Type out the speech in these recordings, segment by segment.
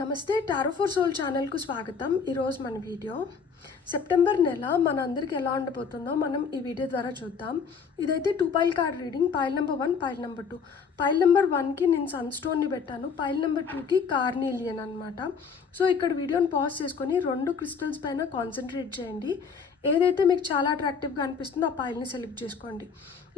నమస్తే tarot for soul ఛానల్కు స్వాగతం. ఈరోజు మన వీడియో సెప్టెంబర్ నెల మన అందరికి ఎలా ఉండబోతుందో మనం ఈ వీడియో ద్వారా చూద్దాం. ఇదైతే 2 pile card reading. Pile number 1, pile number 2. Pile number 1కి నేను సన్ స్టోన్ని పెట్టాను, పైల్ నెంబర్ 2కి కార్నీలియన్ అనమాట. సో ఇక్కడ వీడియోని పాజ్ చేసుకొని 2 క్రిస్టల్స్ పైన కాన్సన్ట్రేట్ చేయండి. ఏదైతే మీకు చాలా అట్రాక్టివ్గా అనిపిస్తుందో ఆ పైల్ని సెలెక్ట్ చేసుకోండి.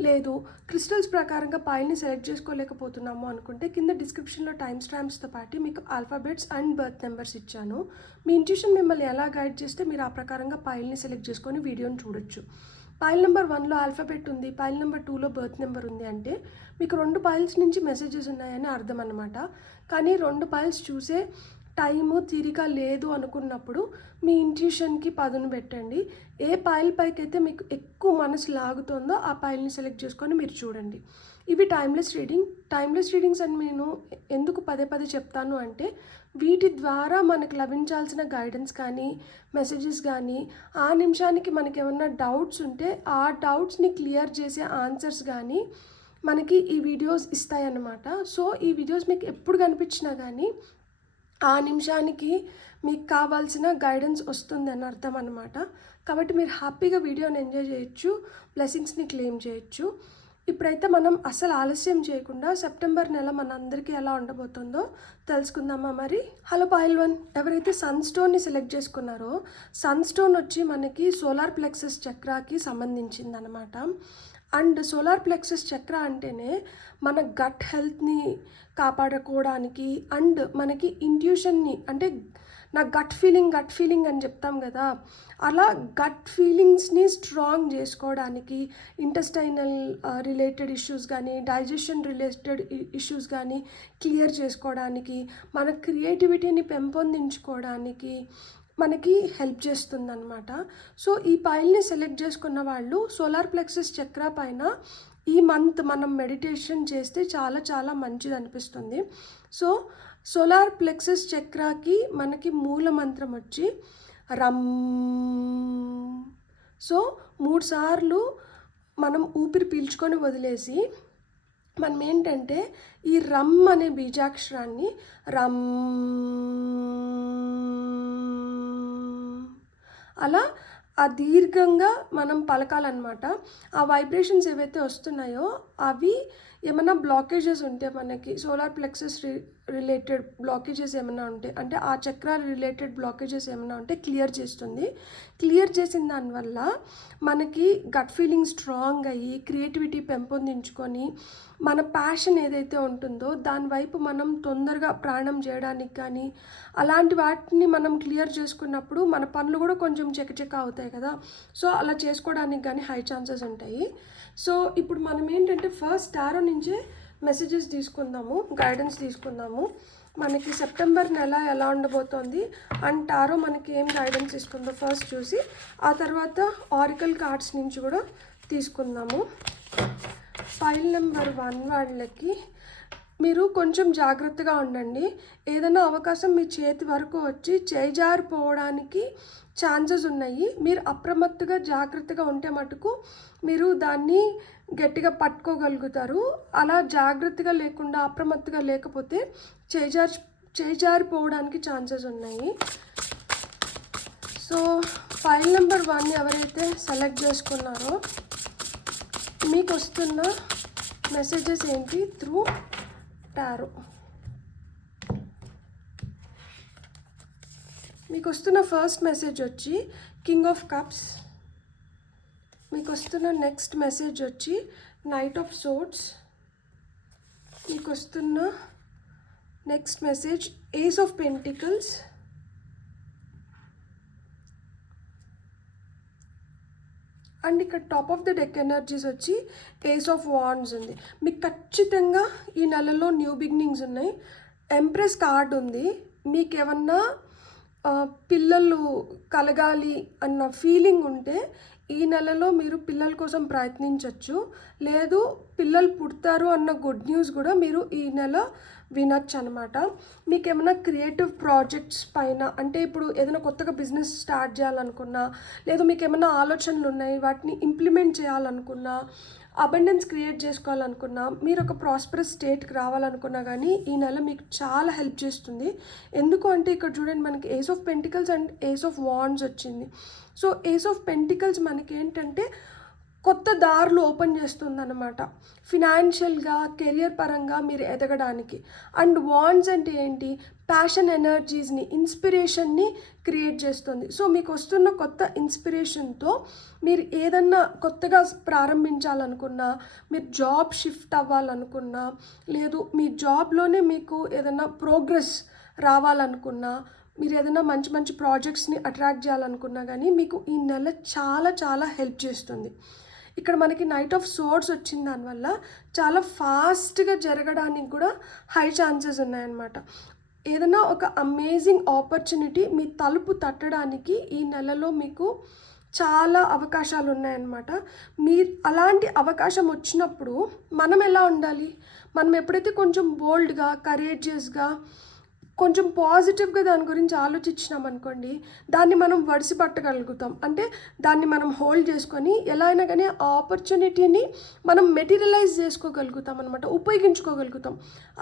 లేదు క్రిస్టల్స్ ప్రకారంగా పైల్ని సెలెక్ట్ చేసుకోలేకపోతున్నాము అనుకుంటే కింద డిస్క్రిప్షన్లో టైమ్ స్టాంప్స్తో పాటు మీకు ఆల్ఫాబెట్స్ అండ్ బర్త్ నెంబర్స్ ఇచ్చాను. మీ ఇంట్యూషన్ మిమ్మల్ని ఎలా గైడ్ చేస్తే మీరు ఆ ప్రకారంగా పైల్ని సెలెక్ట్ చేసుకొని వీడియోని చూడొచ్చు. పైల్ నెంబర్ 1లో ఆల్ఫాబెట్ ఉంది, పైల్ నెంబర్ 2లో బర్త్ నెంబర్ ఉంది అంటే మీకు 2 పైల్స్ నుంచి మెసేజెస్ ఉన్నాయని అర్థం అన్నమాట. కానీ 2 పైల్స్ చూసే టైము తీరిక లేదు అనుకున్నప్పుడు మీ ఇంట్యూషన్కి పదును పెట్టండి. ఏ పైల్ పైకి అయితే మీకు ఎక్కువ మనసు లాగుతుందో ఆ పైల్ని సెలెక్ట్ చేసుకొని మీరు చూడండి. ఇవి టైమ్లెస్ రీడింగ్స్ అని నేను ఎందుకు పదే చెప్తాను అంటే వీటి ద్వారా మనకు లభించాల్సిన గైడెన్స్ కానీ మెసేజెస్ కానీ ఆ నిమిషానికి మనకి ఏమన్నా డౌట్స్ ఉంటే ఆ డౌట్స్ని క్లియర్ చేసే ఆన్సర్స్ కానీ మనకి ఈ వీడియోస్ ఇస్తాయన్నమాట. సో ఈ వీడియోస్ మీకు ఎప్పుడు కనిపించినా కానీ ఆ నిమిషానికి మీకు కావాల్సిన గైడెన్స్ వస్తుంది అని అర్థం అనమాట. కాబట్టి మీరు హ్యాపీగా వీడియోని ఎంజాయ్ చేయొచ్చు, బ్లెస్సింగ్స్ని క్లెయిమ్ చేయొచ్చు. ఇప్పుడైతే మనం అసలు ఆలస్యం చేయకుండా సెప్టెంబర్ నెల మన అందరికీ ఎలా ఉండబోతుందో తెలుసుకుందామా మరి. హలో పైల్ 1, ఎవరైతే సన్ స్టోన్ని సెలెక్ట్ చేసుకున్నారో సన్ స్టోన్ వచ్చి మనకి సోలార్ ప్లెక్సస్ చక్రాకి సంబంధించింది అనమాట. అండ్ సోలార్ ప్లెక్సస్ చక్ర అంటేనే మన గట్ హెల్త్ని కాపాడుకోవడానికి అండ్ మనకి ఇంట్యూషన్ని అంటే నా గట్ ఫీలింగ్ అని చెప్తాం కదా, అలా గట్ ఫీలింగ్స్ని స్ట్రాంగ్ చేసుకోవడానికి, ఇంటెస్టైనల్ రిలేటెడ్ ఇష్యూస్ కానీ డైజెషన్ రిలేటెడ్ ఇష్యూస్ కానీ క్లియర్ చేసుకోవడానికి, మన క్రియేటివిటీని పెంపొందించుకోవడానికి మనకి హెల్ప్ చేస్తుందన్నమాట. సో ఈ పైల్ని సెలెక్ట్ చేసుకున్న వాళ్ళు సోలార్ ప్లెక్సస్ చక్ర పైన ఈ మంత్ మనం మెడిటేషన్ చేస్తే చాలా మంచిది అనిపిస్తుంది. సో సోలార్ ప్లెక్సస్ చక్రాకి మనకి మూల మంత్రం వచ్చి రమ్. సో 3 సార్లు మనం ఊపిరి పీల్చుకొని వదిలేసి మనం ఏంటంటే ఈ రమ్ అనే బీజాక్షరాన్ని రమ్ అలా ఆ దీర్ఘంగా మనం పలకాలన్నమాట. ఆ వైబ్రేషన్స్ ఏవైతే వస్తున్నాయో అవి ఏమైనా బ్లాకేజెస్ ఉంటే మనకి సోలార్ ప్లెక్సస్ రిలేటెడ్ బ్లాకేజెస్ ఏమైనా ఉంటే అంటే ఆ చక్రాల రిలేటెడ్ బ్లాకేజెస్ ఏమైనా ఉంటే క్లియర్ చేస్తుంది. క్లియర్ చేసిన దానివల్ల మనకి గట్ ఫీలింగ్ స్ట్రాంగ్ అయ్యి క్రియేటివిటీ పెంపొందించుకొని మన ప్యాషన్ ఏదైతే ఉంటుందో దాని వైపు మనం తొందరగా ప్రయాణం చేయడానికి కానీ అలాంటి వాటిని మనం క్లియర్ చేసుకున్నప్పుడు మన పనులు కూడా కొంచెం చెకచెక అవుతాయి కదా. సో అలా చేసుకోవడానికి కానీ హై ఛాన్సెస్ ఉంటాయి. సో ఇప్పుడు మనం ఏంటంటే ఫస్ట్ టారో నుంచే మెసేజెస్ తీసుకుందాము, గైడెన్స్ తీసుకుందాము. మనకి సెప్టెంబర్ నెల ఎలా ఉండబోతోంది అండ్ టారో మనకి ఏం గైడెన్స్ ఇస్తుందో ఫస్ట్ చూసి ఆ తర్వాత ఆరికల్ కార్డ్స్ నుంచి కూడా తీసుకుందాము. పైల్ నెంబర్ 1 వాళ్ళకి మీరు కొంచెం జాగ్రత్తగా ఉండండి. ఏదైనా అవకాశం మీ చేతి వరకు వచ్చి చేజారిపోవడానికి ఛాన్సెస్ ఉన్నాయి. మీరు అప్రమత్తగా జాగ్రత్తగా ఉంటే మటుకు మీరు దాన్ని గట్టిగా పట్టుకోగలుగుతారు. అలా జాగ్రత్తగా లేకుండా అప్రమత్తగా లేకపోతే చేజారిపోవడానికి ఛాన్సెస్ ఉన్నాయి. సో ఫైల్ నెంబర్ 1 ఎవరైతే సెలెక్ట్ చేసుకున్నారో మీకు వస్తున్న మెసేజెస్ ఏంటి త్రూ టారో. మీకు వస్తున్న ఫస్ట్ మెసేజ్ వచ్చి కింగ్ ఆఫ్ కప్స్. మీకు వస్తున్న నెక్స్ట్ మెసేజ్ వచ్చి నైట్ ఆఫ్ సోర్డ్స్. మీకు వస్తున్న next message ace of pentacles. And ఇక్కడ top of the deck energies వచ్చి ఏస్ ఆఫ్ వాండ్స్ ఉంది. మీకు ఖచ్చితంగా ఈ నెలలో న్యూ బిగినింగ్స్ ఉన్నాయి. ఎంప్రెస్ కార్డ్ ఉంది. మీకు ఏమన్నా పిల్లలు కలగాలి అన్న ఫీలింగ్ ఉంటే ఈ నెలలో మీరు పిల్లల కోసం ప్రయత్నించవచ్చు. లేదు పిల్లలు పుడతారు అన్న గుడ్ న్యూస్ కూడా మీరు ఈ నెల వినొచ్చు అనమాట. మీకు ఏమైనా క్రియేటివ్ ప్రాజెక్ట్స్ పైన అంటే ఇప్పుడు ఏదైనా కొత్తగా బిజినెస్ స్టార్ట్ చేయాలనుకున్నా, లేదు మీకు ఏమైనా ఆలోచనలు ఉన్నాయి వాటిని ఇంప్లిమెంట్ చేయాలనుకున్నా, అబండెన్స్ క్రియేట్ చేసుకోవాలనుకున్నా, మీరు ఒక ప్రాస్పరస్ స్టేట్కి రావాలనుకున్నా కానీ ఈ నెల మీకు చాలా హెల్ప్ చేస్తుంది. ఎందుకు అంటే ఇక్కడ చూడండి, మనకి ace of pentacles and ace of wands వచ్చింది. సో ఏస్ ఆఫ్ పెంటికల్స్ మనకి ఏంటంటే కొత్త దారులు ఓపెన్ చేస్తుందన్నమాట, ఫినాన్షియల్గా, కెరియర్ పరంగా మీరు ఎదగడానికి. అండ్ వాండ్స్ అంటే ఏంటి, ప్యాషన్ ఎనర్జీస్ని, ఇన్స్పిరేషన్ని క్రియేట్ చేస్తుంది. సో మీకు వస్తున్న కొత్త ఇన్స్పిరేషన్తో మీరు ఏదన్నా కొత్తగా ప్రారంభించాలనుకున్నా, మీరు జాబ్ షిఫ్ట్ అవ్వాలనుకున్నా, లేదు మీ జాబ్లోనే మీకు ఏదైనా ప్రోగ్రెస్ రావాలనుకున్నా, మీరు ఏదైనా మంచి మంచి ప్రాజెక్ట్స్ని అట్రాక్ట్ చేయాలనుకున్నా కానీ మీకు ఈ నెల చాలా చాలా హెల్ప్ చేస్తుంది. ఇక్కడ మనకి నైట్ ఆఫ్ సోర్డ్స్ వచ్చిన దానివల్ల చాలా ఫాస్ట్గా జరగడానికి కూడా హై ఛాన్సెస్ ఉన్నాయన్నమాట. ఏదైనా ఒక అమేజింగ్ ఆపర్చునిటీ మీ తలుపు తట్టడానికి ఈ నెలలో మీకు చాలా అవకాశాలు ఉన్నాయన్నమాట. మీరు అలాంటి అవకాశం వచ్చినప్పుడు మనం ఎలా ఉండాలి, మనం ఎప్పుడైతే కొంచెం బోల్డ్గా, కరేజియస్గా, కొంచెం పాజిటివ్గా దాని గురించి ఆలోచించినాం అనుకోండి, దాన్ని మనం వడిసి పట్టగలుగుతాం. అంటే దాన్ని మనం హోల్డ్ చేసుకొని ఎలా అయినా కానీ ఆ ఆపర్చునిటీని మనం మెటీరియలైజ్ చేసుకోగలుగుతాం అనమాట, ఉపయోగించుకోగలుగుతాం.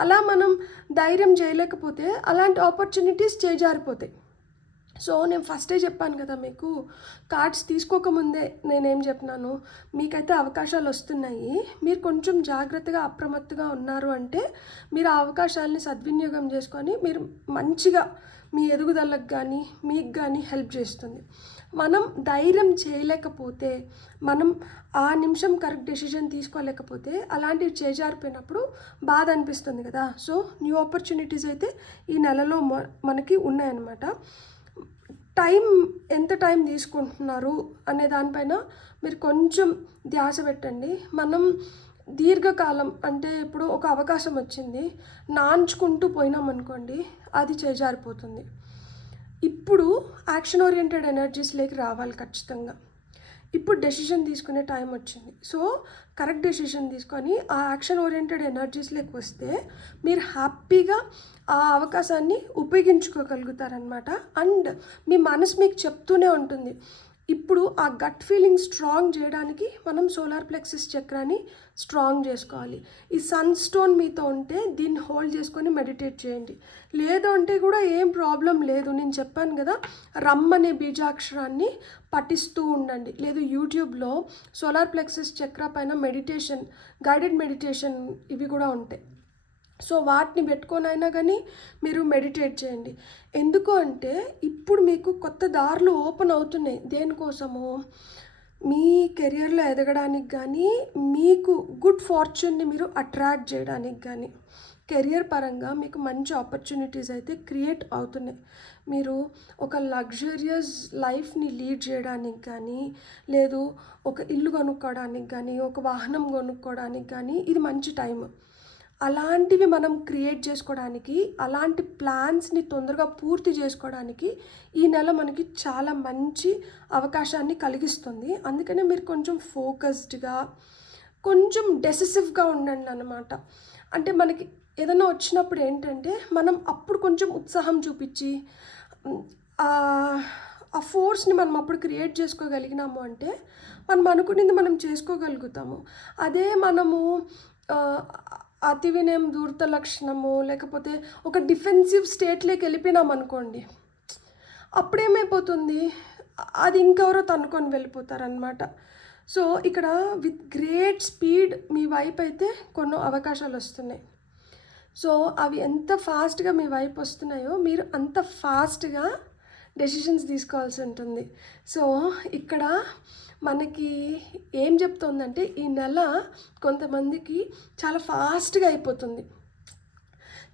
అలా మనం ధైర్యం చేయలేకపోతే అలాంటి ఆపర్చునిటీస్ చేజారిపోతాయి. సో నేను ఫస్టే చెప్పాను కదా, మీకు కార్డ్స్ తీసుకోకముందే నేనేం చెప్పినాను, మీకైతే అవకాశాలు వస్తున్నాయి, మీరు కొంచెం జాగ్రత్తగా అప్రమత్తుగా ఉన్నారు అంటే మీరు ఆ అవకాశాలని సద్వినియోగం చేసుకొని మీరు మంచిగా మీ ఎదుగుదలకు కానీ మీకు కానీ హెల్ప్ చేస్తుంది. మనం ధైర్యం చేయలేకపోతే, మనం ఆ నిమిషం కరెక్ట్ డెసిషన్ తీసుకోలేకపోతే అలాంటివి చేజారిపోయినప్పుడు బాధ అనిపిస్తుంది కదా. సో న్యూ ఆపర్చునిటీస్ అయితే ఈ నెలలో మనకి ఉన్నాయన్నమాట. ఎంత టైం తీసుకుంటున్నారు అనే దానిపైన మీరు కొంచెం ధ్యాస పెట్టండి. మనం దీర్ఘకాలం అంటే ఇప్పుడు ఒక అవకాశం వచ్చింది, నాంచుకుంటూ పోయినామనుకోండి అది చేజారిపోతుంది. ఇప్పుడు యాక్షన్ ఓరియంటెడ్ ఎనర్జీస్లోకి రావాలి ఖచ్చితంగా. ఇప్పుడు డెసిషన్ తీసుకునే టైం వచ్చింది. సో కరెక్ట్ డెసిషన్ తీసుకొని ఆ యాక్షన్ ఓరియంటెడ్ ఎనర్జీస్లోకి వస్తే మీరు హ్యాపీగా ఆ అవకాశాన్ని ఉపయోగించుకోగలుగుతారనమాట. అండ్ మీ మనసు మీకు చెప్తూనే ఉంటుంది. ఇప్పుడు ఆ గట్ ఫీలింగ్ స్ట్రాంగ్ చేయడానికి మనం సోలార్ ప్లెక్సస్ చక్రాన్ని స్ట్రాంగ్ చేసుకోవాలి. ఈ సన్ స్టోన్ మీతో ఉంటే దీన్ని హోల్డ్ చేసుకొని మెడిటేట్ చేయండి. లేదు అంటే కూడా ఏం ప్రాబ్లం లేదు, నేను చెప్పాను కదా, రమ్ అనే బీజాక్షరాన్ని పఠిస్తూ ఉండండి. లేదు యూట్యూబ్లో సోలార్ ప్లెక్సస్ చక్ర పైన మెడిటేషన్, గైడెడ్ మెడిటేషన్ ఇవి కూడా ఉంటాయి. సో వాటిని పెట్టుకొనైనా కానీ మీరు మెడిటేట్ చేయండి. ఎందుకు అంటే ఇప్పుడు మీకు కొత్త దారులు ఓపెన్ అవుతున్నాయి. దేనికోసము, మీ కెరియర్లో ఎదగడానికి కానీ, మీకు గుడ్ ఫార్చ్యూన్ని మీరు అట్రాక్ట్ చేయడానికి కానీ, కెరియర్ పరంగా మీకు మంచి ఆపర్చునిటీస్ అయితే క్రియేట్ అవుతున్నాయి. మీరు ఒక లగ్జరియస్ లైఫ్ని లీడ్ చేయడానికి కానీ, లేదు ఒక ఇల్లు కొనుక్కోవడానికి కానీ, ఒక వాహనం కొనుక్కోవడానికి కానీ ఇది మంచి టైం. అలాంటివి మనం క్రియేట్ చేసుకోవడానికి, అలాంటి ప్లాన్స్ని తొందరగా పూర్తి చేసుకోవడానికి ఈ నెల మనకి చాలా మంచి అవకాశాన్ని కలిగిస్తుంది. అందుకనే మీరు కొంచెం ఫోకస్డ్గా, కొంచెం డెసిసివ్గా ఉండండి అన్నమాట. అంటే మనకి ఏదైనా వచ్చినప్పుడు ఏంటంటే మనం అప్పుడు కొంచెం ఉత్సాహం చూపించి ఆ ఫోర్స్ని మనం అప్పుడు క్రియేట్ చేసుకోగలిగినాము అంటే మనం అనుకునేది మనం చేసుకోగలుగుతాము. అదే మనము అతి వినయం ధూర్త లక్షణము, లేకపోతే ఒక డిఫెన్సివ్ స్టేట్లోకి వెళ్ళిపోయినాం అనుకోండి, అప్పుడేమైపోతుంది, అది ఇంకెవరో తన్నుకొని వెళ్ళిపోతారనమాట. సో ఇక్కడ విత్ గ్రేట్ స్పీడ్ మీ వైపు అయితే కొన్ని అవకాశాలు వస్తున్నాయి. సో అవి ఎంత ఫాస్ట్గా మీ వైపు వస్తున్నాయో మీరు అంత ఫాస్ట్గా డెసిషన్స్ తీసుకోవాల్సి ఉంటుంది. సో ఇక్కడ మనకి ఏం చెప్తుందంటే ఈ నెల కొంతమందికి చాలా ఫాస్ట్గా అయిపోతుంది.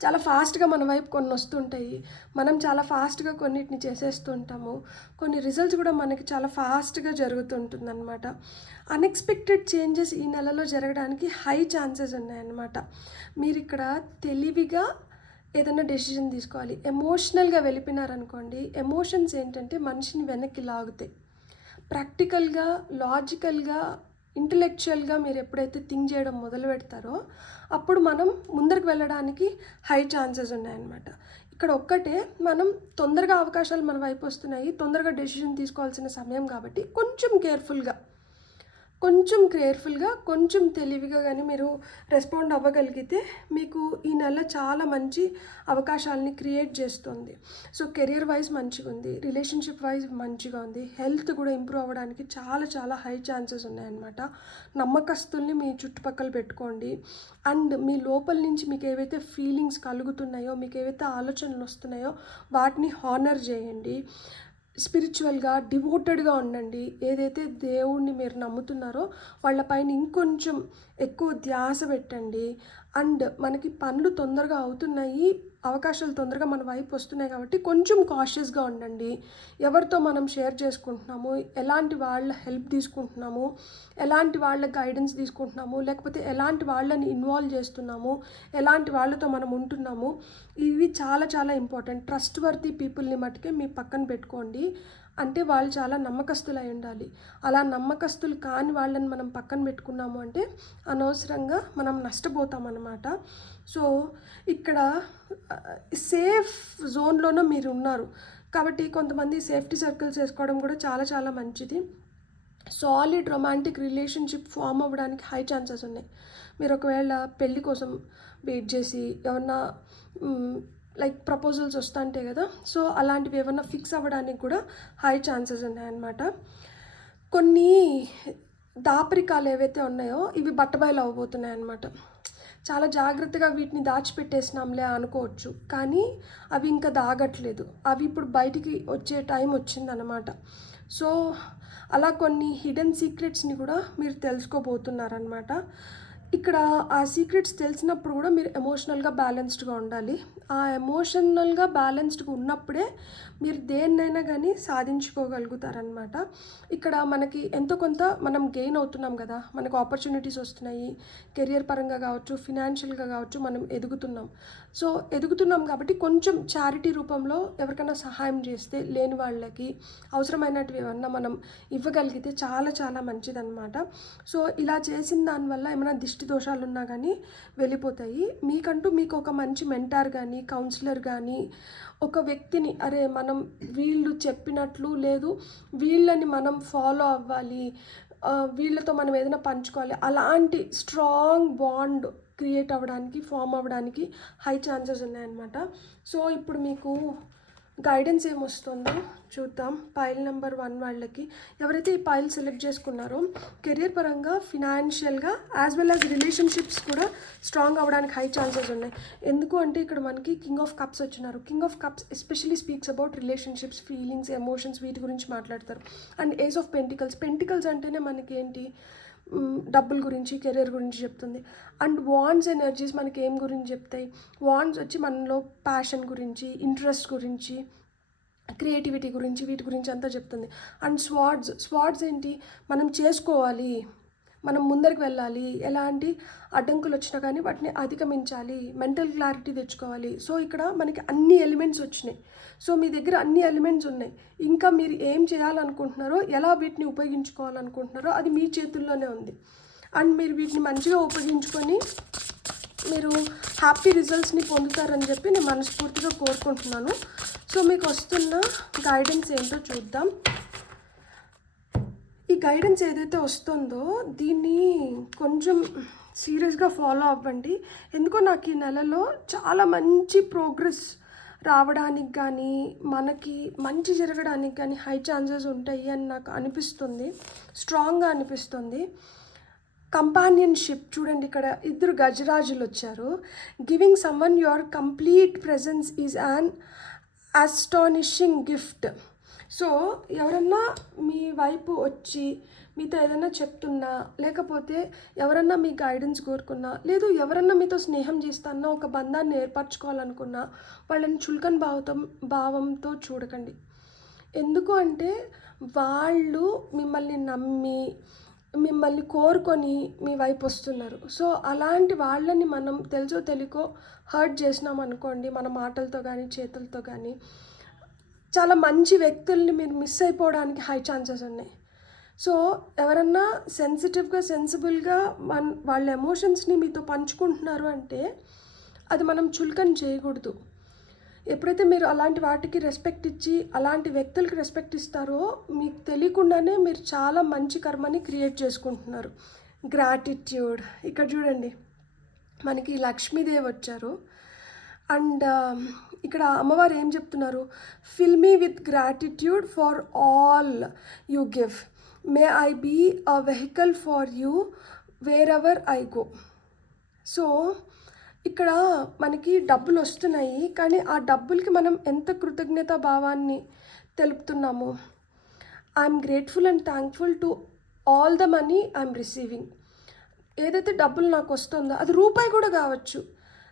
చాలా ఫాస్ట్గా మన వైపు కొన్ని వస్తుంటాయి, మనం చాలా ఫాస్ట్గా కొన్నిటిని చేసేస్తూ ఉంటాము. కొన్ని రిజల్ట్స్ కూడా మనకి చాలా ఫాస్ట్గా జరుగుతుంటుంది అనమాట. అన్ఎక్స్పెక్టెడ్ చేంజెస్ ఈ నెలలో జరగడానికి హై ఛాన్సెస్ ఉన్నాయన్నమాట. మీరు ఇక్కడ తెలివిగా ఏదైనా డెసిషన్ తీసుకోవాలి. ఎమోషనల్గా వెళ్ళిపోయినారనుకోండి, ఎమోషన్స్ ఏంటంటే మనిషిని వెనక్కి లాగుతాయి. ప్రాక్టికల్గా, లాజికల్గా, ఇంటలెక్చువల్గా మీరు ఎప్పుడైతే థింక్ చేయడం మొదలు పెడతారో అప్పుడు మనం ముందరికి వెళ్ళడానికి హై ఛాన్సెస్ ఉన్నాయన్నమాట. ఇక్కడ ఒక్కటే, మనం తొందరగా అవకాశాలు మన వైపు వస్తున్నాయి, తొందరగా డెసిషన్ తీసుకోవాల్సిన సమయం కాబట్టి కొంచెం కేర్ఫుల్గా కొంచెం కేర్ఫుల్గా, కొంచెం తెలివిగా కానీ మీరు రెస్పాండ్ అవ్వగలిగితే మీకు ఈ నెల చాలా మంచి అవకాశాలని క్రియేట్ చేస్తుంది. సో కెరియర్ వైజ్ మంచిగా ఉంది, రిలేషన్షిప్ వైజ్ మంచిగా ఉంది, హెల్త్ కూడా ఇంప్రూవ్ అవ్వడానికి చాలా చాలా హై ఛాన్సెస్ ఉన్నాయన్నమాట. నమ్మకస్తుల్ని మీ చుట్టుపక్కల పెట్టుకోండి. అండ్ మీ లోపల నుంచి మీకు ఏవైతే ఫీలింగ్స్ కలుగుతున్నాయో, మీకు ఏవైతే ఆలోచనలు వస్తున్నాయో వాటిని హానర్ చేయండి. స్పిరిచువల్గా డివోటెడ్గా ఉండండి. ఏదైతే దేవుణ్ణి మీరు నమ్ముతున్నారో వాళ్ళపైన ఇంకొంచెం ఎక్కువ ధ్యాస పెట్టండి. అండ్ మనకి పనులు తొందరగా అవుతున్నాయి, అవకాశాలు తొందరగా మన వైపు వస్తున్నాయి కాబట్టి కొంచెం కాషియస్గా ఉండండి. ఎవరితో మనం షేర్ చేసుకుంటున్నాము, ఎలాంటి వాళ్ళ హెల్ప్ తీసుకుంటున్నాము, ఎలాంటి వాళ్ళ గైడెన్స్ తీసుకుంటున్నాము, లేకపోతే ఎలాంటి వాళ్ళని ఇన్వాల్వ్ చేస్తున్నాము, ఎలాంటి వాళ్ళతో మనం ఉంటున్నాము, ఇవి చాలా చాలా ఇంపార్టెంట్. ట్రస్ట్ వర్తీ పీపుల్ని మట్టుకే మీ పక్కన పెట్టుకోండి. అంటే వాళ్ళు చాలా నమ్మకస్తులు అయి ఉండాలి. అలా నమ్మకస్తులు కాని వాళ్ళని మనం పక్కన పెట్టుకున్నాము అంటే అనవసరంగా మనం నష్టపోతామన్నమాట. సో ఇక్కడ సేఫ్ జోన్లోనే మీరు ఉన్నారు కాబట్టి కొంతమంది సేఫ్టీ సర్కిల్స్ వేసుకోవడం కూడా చాలా చాలా మంచిది. సాలిడ్ రొమాంటిక్ రిలేషన్షిప్ ఫామ్ అవ్వడానికి హై ఛాన్సెస్ ఉన్నాయి. మీరు ఒకవేళ పెళ్ళి కోసం వెయిట్ చేసి ఏమన్నా లైక్ ప్రపోజల్స్ వస్తుంటాయి కదా, సో అలాంటివి ఏమన్నా ఫిక్స్ అవ్వడానికి కూడా హై ఛాన్సెస్ ఉన్నాయన్నమాట. కొన్ని దాపరికాలు ఏవైతే ఉన్నాయో ఇవి బట్టబయలు అవ్వబోతున్నాయి అన్నమాట. చాలా జాగ్రత్తగా వీటిని దాచిపెట్టేసినాంలే అనుకోవచ్చు, కానీ అవి ఇంకా దాగట్లేదు. అవి ఇప్పుడు బయటికి వచ్చే టైం వచ్చిందన్నమాట. సో అలా కొన్ని హిడెన్ సీక్రెట్స్ని కూడా మీరు తెలుసుకోబోతున్నారనమాట. ఇక్కడ ఆ సీక్రెట్స్ తెలిసినప్పుడు కూడా మీరు ఎమోషనల్గా బ్యాలెన్స్డ్గా ఉండాలి. ఆ ఎమోషనల్గా బ్యాలెన్స్డ్గా ఉన్నప్పుడే మీరు దేన్నైనా కానీ సాధించుకోగలుగుతారనమాట. ఇక్కడ మనకి ఎంతో కొంత మనం గెయిన్ అవుతున్నాం కదా, మనకు ఆపర్చునిటీస్ వస్తున్నాయి, కెరియర్ పరంగా కావచ్చు, ఫినాన్షియల్గా కావచ్చు, మనం ఎదుగుతున్నాం. సో ఎదుగుతున్నాం కాబట్టి కొంచెం చారిటీ రూపంలో ఎవరికైనా సహాయం చేస్తే, లేని వాళ్ళకి అవసరమైనటివి ఏమన్నా మనం ఇవ్వగలిగితే చాలా చాలా మంచిదన్నమాట. సో ఇలా చేసిన దానివల్ల ఏమైనా దిష్టి దోషాలు ఉన్నా కానీ వెళ్ళిపోతాయి. మీకంటూ మీకు ఒక మంచి మెంటార్ కానీ, కౌన్సిలర్ కానీ, ఒక వ్యక్తిని అరే మనం వీళ్ళు చెప్పినట్లు లేదు, వీళ్ళని మనం ఫాలో అవ్వాలి, వీళ్ళతో మనం ఏదైనా పంచుకోవాలి, అలాంటి స్ట్రాంగ్ బాండ్ క్రియేట్ అవ్వడానికి, ఫామ్ అవ్వడానికి హై ఛాన్సెస్ ఉన్నాయన్నమాట. సో ఇప్పుడు మీకు గైడెన్స్ ఏమొస్తుందో చూద్దాం. పైల్ నెంబర్ 1 వాళ్ళకి ఎవరైతే ఈ పైల్ సెలెక్ట్ చేసుకున్నారో కెరియర్ పరంగా, ఫినాన్షియల్గా యాజ్ వెల్ యాజ్ రిలేషన్షిప్స్ కూడా స్ట్రాంగ్ అవ్వడానికి హై ఛాన్సెస్ ఉన్నాయి. ఎందుకు అంటే ఇక్కడ మనకి కింగ్ ఆఫ్ కప్స్ వచ్చినారు. King of cups especially speaks about relationships, feelings, emotions, వీటి గురించి మాట్లాడతారు. And ace of pentacles, pentacles అంటేనే మనకి ఏంటి, డబ్బుల గురించి, కెరీర్ గురించి చెప్తుంది. అండ్ వాండ్స్ ఎనర్జీస్ మనకి ఏం గురించి చెప్తాయి, వాండ్స్ వచ్చి మనలో ప్యాషన్ గురించి, ఇంట్రెస్ట్ గురించి, క్రియేటివిటీ గురించి, వీటి గురించి అంతా చెప్తుంది. అండ్ స్వార్డ్స్ ఏంటి, మనం చేసుకోవాలి, మనం ముందరికి వెళ్ళాలి, ఎలాంటి అడ్డంకులు వచ్చినా కానీ వాటిని అధిగమించాలి, మెంటల్ క్లారిటీ తెచ్చుకోవాలి. సో ఇక్కడ మనకి అన్ని ఎలిమెంట్స్ వచ్చినాయి. సో మీ దగ్గర అన్ని ఎలిమెంట్స్ ఉన్నాయి. ఇంకా మీరు ఏం చేయాలనుకుంటున్నారో, ఎలా వీటిని ఉపయోగించుకోవాలనుకుంటున్నారో అది మీ చేతుల్లోనే ఉంది. అండ్ మీరు వీటిని మంచిగా ఉపయోగించుకొని మీరు హ్యాపీ రిజల్ట్స్ని పొందుతారని చెప్పి నేను మనస్ఫూర్తిగా కోరుకుంటున్నాను. సో మీకు వస్తున్న గైడెన్స్ ఏంటో చూద్దాం. ఈ గైడెన్స్ ఏదైతే వస్తుందో దీన్ని కొంచెం సీరియస్గా ఫాలో అవ్వండి. ఎందుకో నాకు ఈ నెలలో చాలా మంచి ప్రోగ్రెస్ రావడానికి కానీ, మనకి మంచి జరగడానికి కానీ హై ఛాన్సెస్ ఉంటాయి అని నాకు అనిపిస్తుంది, స్ట్రాంగ్గా అనిపిస్తుంది. కంపానియన్షిప్ చూడండి, ఇక్కడ 2 గజరాజులు వచ్చారు. Giving someone your complete presence is an astonishing gift. So ఎవరన్నా మీ వైపు వచ్చి మీతో ఏదైనా చెప్తున్నా, లేకపోతే ఎవరన్నా మీ గైడెన్స్ కోరుకున్నా, లేదు ఎవరన్నా మీతో స్నేహం చేస్తున్నా, ఒక బంధాన్ని ఏర్పరచుకోవాలనుకున్నా వాళ్ళని చులకన భావంతో చూడకండి. ఎందుకు అంటే వాళ్ళు మిమ్మల్ని నమ్మి, మిమ్మల్ని కోరుకొని మీ వైపు వస్తున్నారు. సో అలాంటి వాళ్ళని మనం తెలుసో తెలియకో హర్ట్ చేసినాం అనుకోండి, మన మాటలతో కానీ, చేతులతో కానీ, చాలా మంచి వ్యక్తుల్ని మీరు మిస్ అయిపోవడానికి హై ఛాన్సెస్ ఉన్నాయి. సో ఎవరన్నా సెన్సిటివ్గా, సెన్సిబుల్గా వాళ్ళ ఎమోషన్స్ని మీతో పంచుకుంటున్నారు అంటే అది మనం చులకన చేయకూడదు. ఎప్పుడైతే మీరు అలాంటి వాటికి రెస్పెక్ట్ ఇచ్చి అలాంటి వ్యక్తులకి రెస్పెక్ట్ ఇస్తారో మీకు తెలియకుండానే మీరు చాలా మంచి కర్మని క్రియేట్ చేసుకుంటున్నారు. గ్రాటిట్యూడ్, ఇక్కడ చూడండి మనకి లక్ష్మీదేవి వచ్చారు. అండ్ ఇక్కడ అమ్మవారు ఏం చెప్తున్నారు, fill me with gratitude for all you give, may I be a vehicle for you wherever I go. So ఇక్కడ మనకి డబ్బులు వస్తున్నాయి, కానీ ఆ డబ్బులకి మనం ఎంత కృతజ్ఞతా భావాన్ని తెలుపుతున్నాము. I'm grateful and thankful to all the money I'm receiving. ఏదైతే డబ్బులు నాకు వస్తుందో అది రూపాయి కూడా కావచ్చు,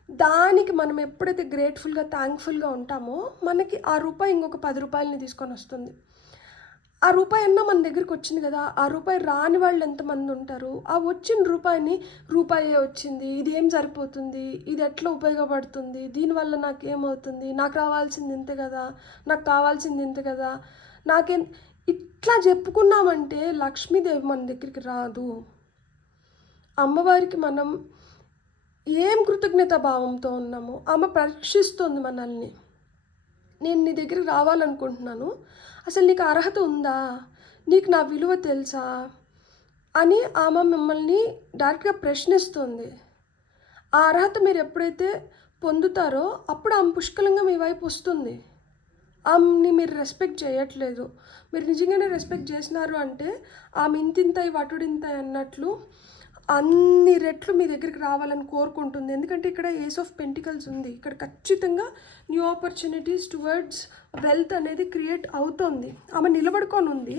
దానికి మనం ఎప్పుడైతే గ్రేట్ఫుల్గా థ్యాంక్ఫుల్గా ఉంటామో మనకి ఆ రూపాయి ఇంకొక 10 రూపాయలని తీసుకొని వస్తుంది. ఆ రూపాయి అన్నా మన దగ్గరికి వచ్చింది కదా, ఆ రూపాయి రాని వాళ్ళు ఎంతమంది ఉంటారు. ఆ వచ్చిన రూపాయిని రూపాయే వచ్చింది, ఇది ఏం సరిపోతుంది, ఇది ఎట్లా ఉపయోగపడుతుంది, దీనివల్ల నాకేమవుతుంది, నాకు రావాల్సింది ఇంతే కదా, నాకు కావాల్సింది ఇంతే కదా, నాకేం ఇట్లా చెప్పుకున్నామంటే లక్ష్మీదేవి మన దగ్గరికి రాదు. అమ్మవారికి మనం ఏం కృతజ్ఞతా భావంతో ఉన్నామో ఆమె పరీక్షిస్తుంది మనల్ని. నేను నీ దగ్గరికి రావాలనుకుంటున్నాను, అసలు నీకు అర్హత ఉందా, నీకు నా విలువ తెలుసా అని ఆమె మిమ్మల్ని డైరెక్ట్గా ప్రశ్నిస్తుంది. ఆ అర్హత మీరు ఎప్పుడైతే పొందుతారో అప్పుడు ఆమె పుష్కలంగా మీ వైపు వస్తుంది. ఆమెని మీరు రెస్పెక్ట్ చేయట్లేదు, మీరు నిజంగానే రెస్పెక్ట్ చేసినారు అంటే ఆమె ఇంతింతాయి వటుడింతాయి అన్నట్లు అన్ని రెట్లు మీ దగ్గరికి రావాలని కోరుకుంటుంది. ఎందుకంటే ఇక్కడ ఏస్ ఆఫ్ పెంటికల్స్ ఉంది, ఇక్కడ ఖచ్చితంగా న్యూ ఆపర్చునిటీస్ టువర్డ్స్ వెల్త్ అనేది క్రియేట్ అవుతుంది. ఆమె నిలబడుకొని ఉంది,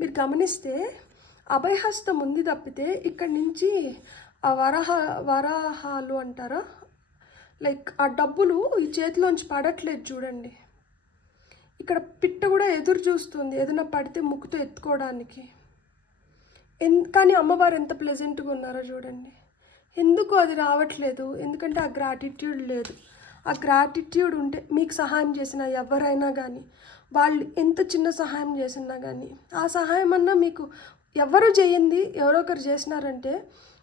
మీరు గమనిస్తే అభయహస్తం ఉంది తప్పితే ఇక్కడి నుంచి ఆ వరాహాలు అంటారా, లైక్ ఆ డబ్బులు ఈ చేతిలోంచి పడట్లేదు చూడండి. ఇక్కడ పిట్ట కూడా ఎదురు చూస్తుంది ఏదైనా పడితే ముక్కుతో ఎత్తుకోవడానికి. కానీ అమ్మవారు ఎంత ప్లెజెంట్గా ఉన్నారో చూడండి. ఎందుకు అది రావట్లేదు, ఎందుకంటే ఆ గ్రాటిట్యూడ్ లేదు. ఆ గ్రాటిట్యూడ్ ఉంటే మీకు సహాయం చేసిన ఎవరైనా కానీ, వాళ్ళు ఎంత చిన్న సహాయం చేసినా కానీ, ఆ సహాయం అన్నా మీకు ఎవరు చేయండి ఎవరో ఒకరు చేసినారంటే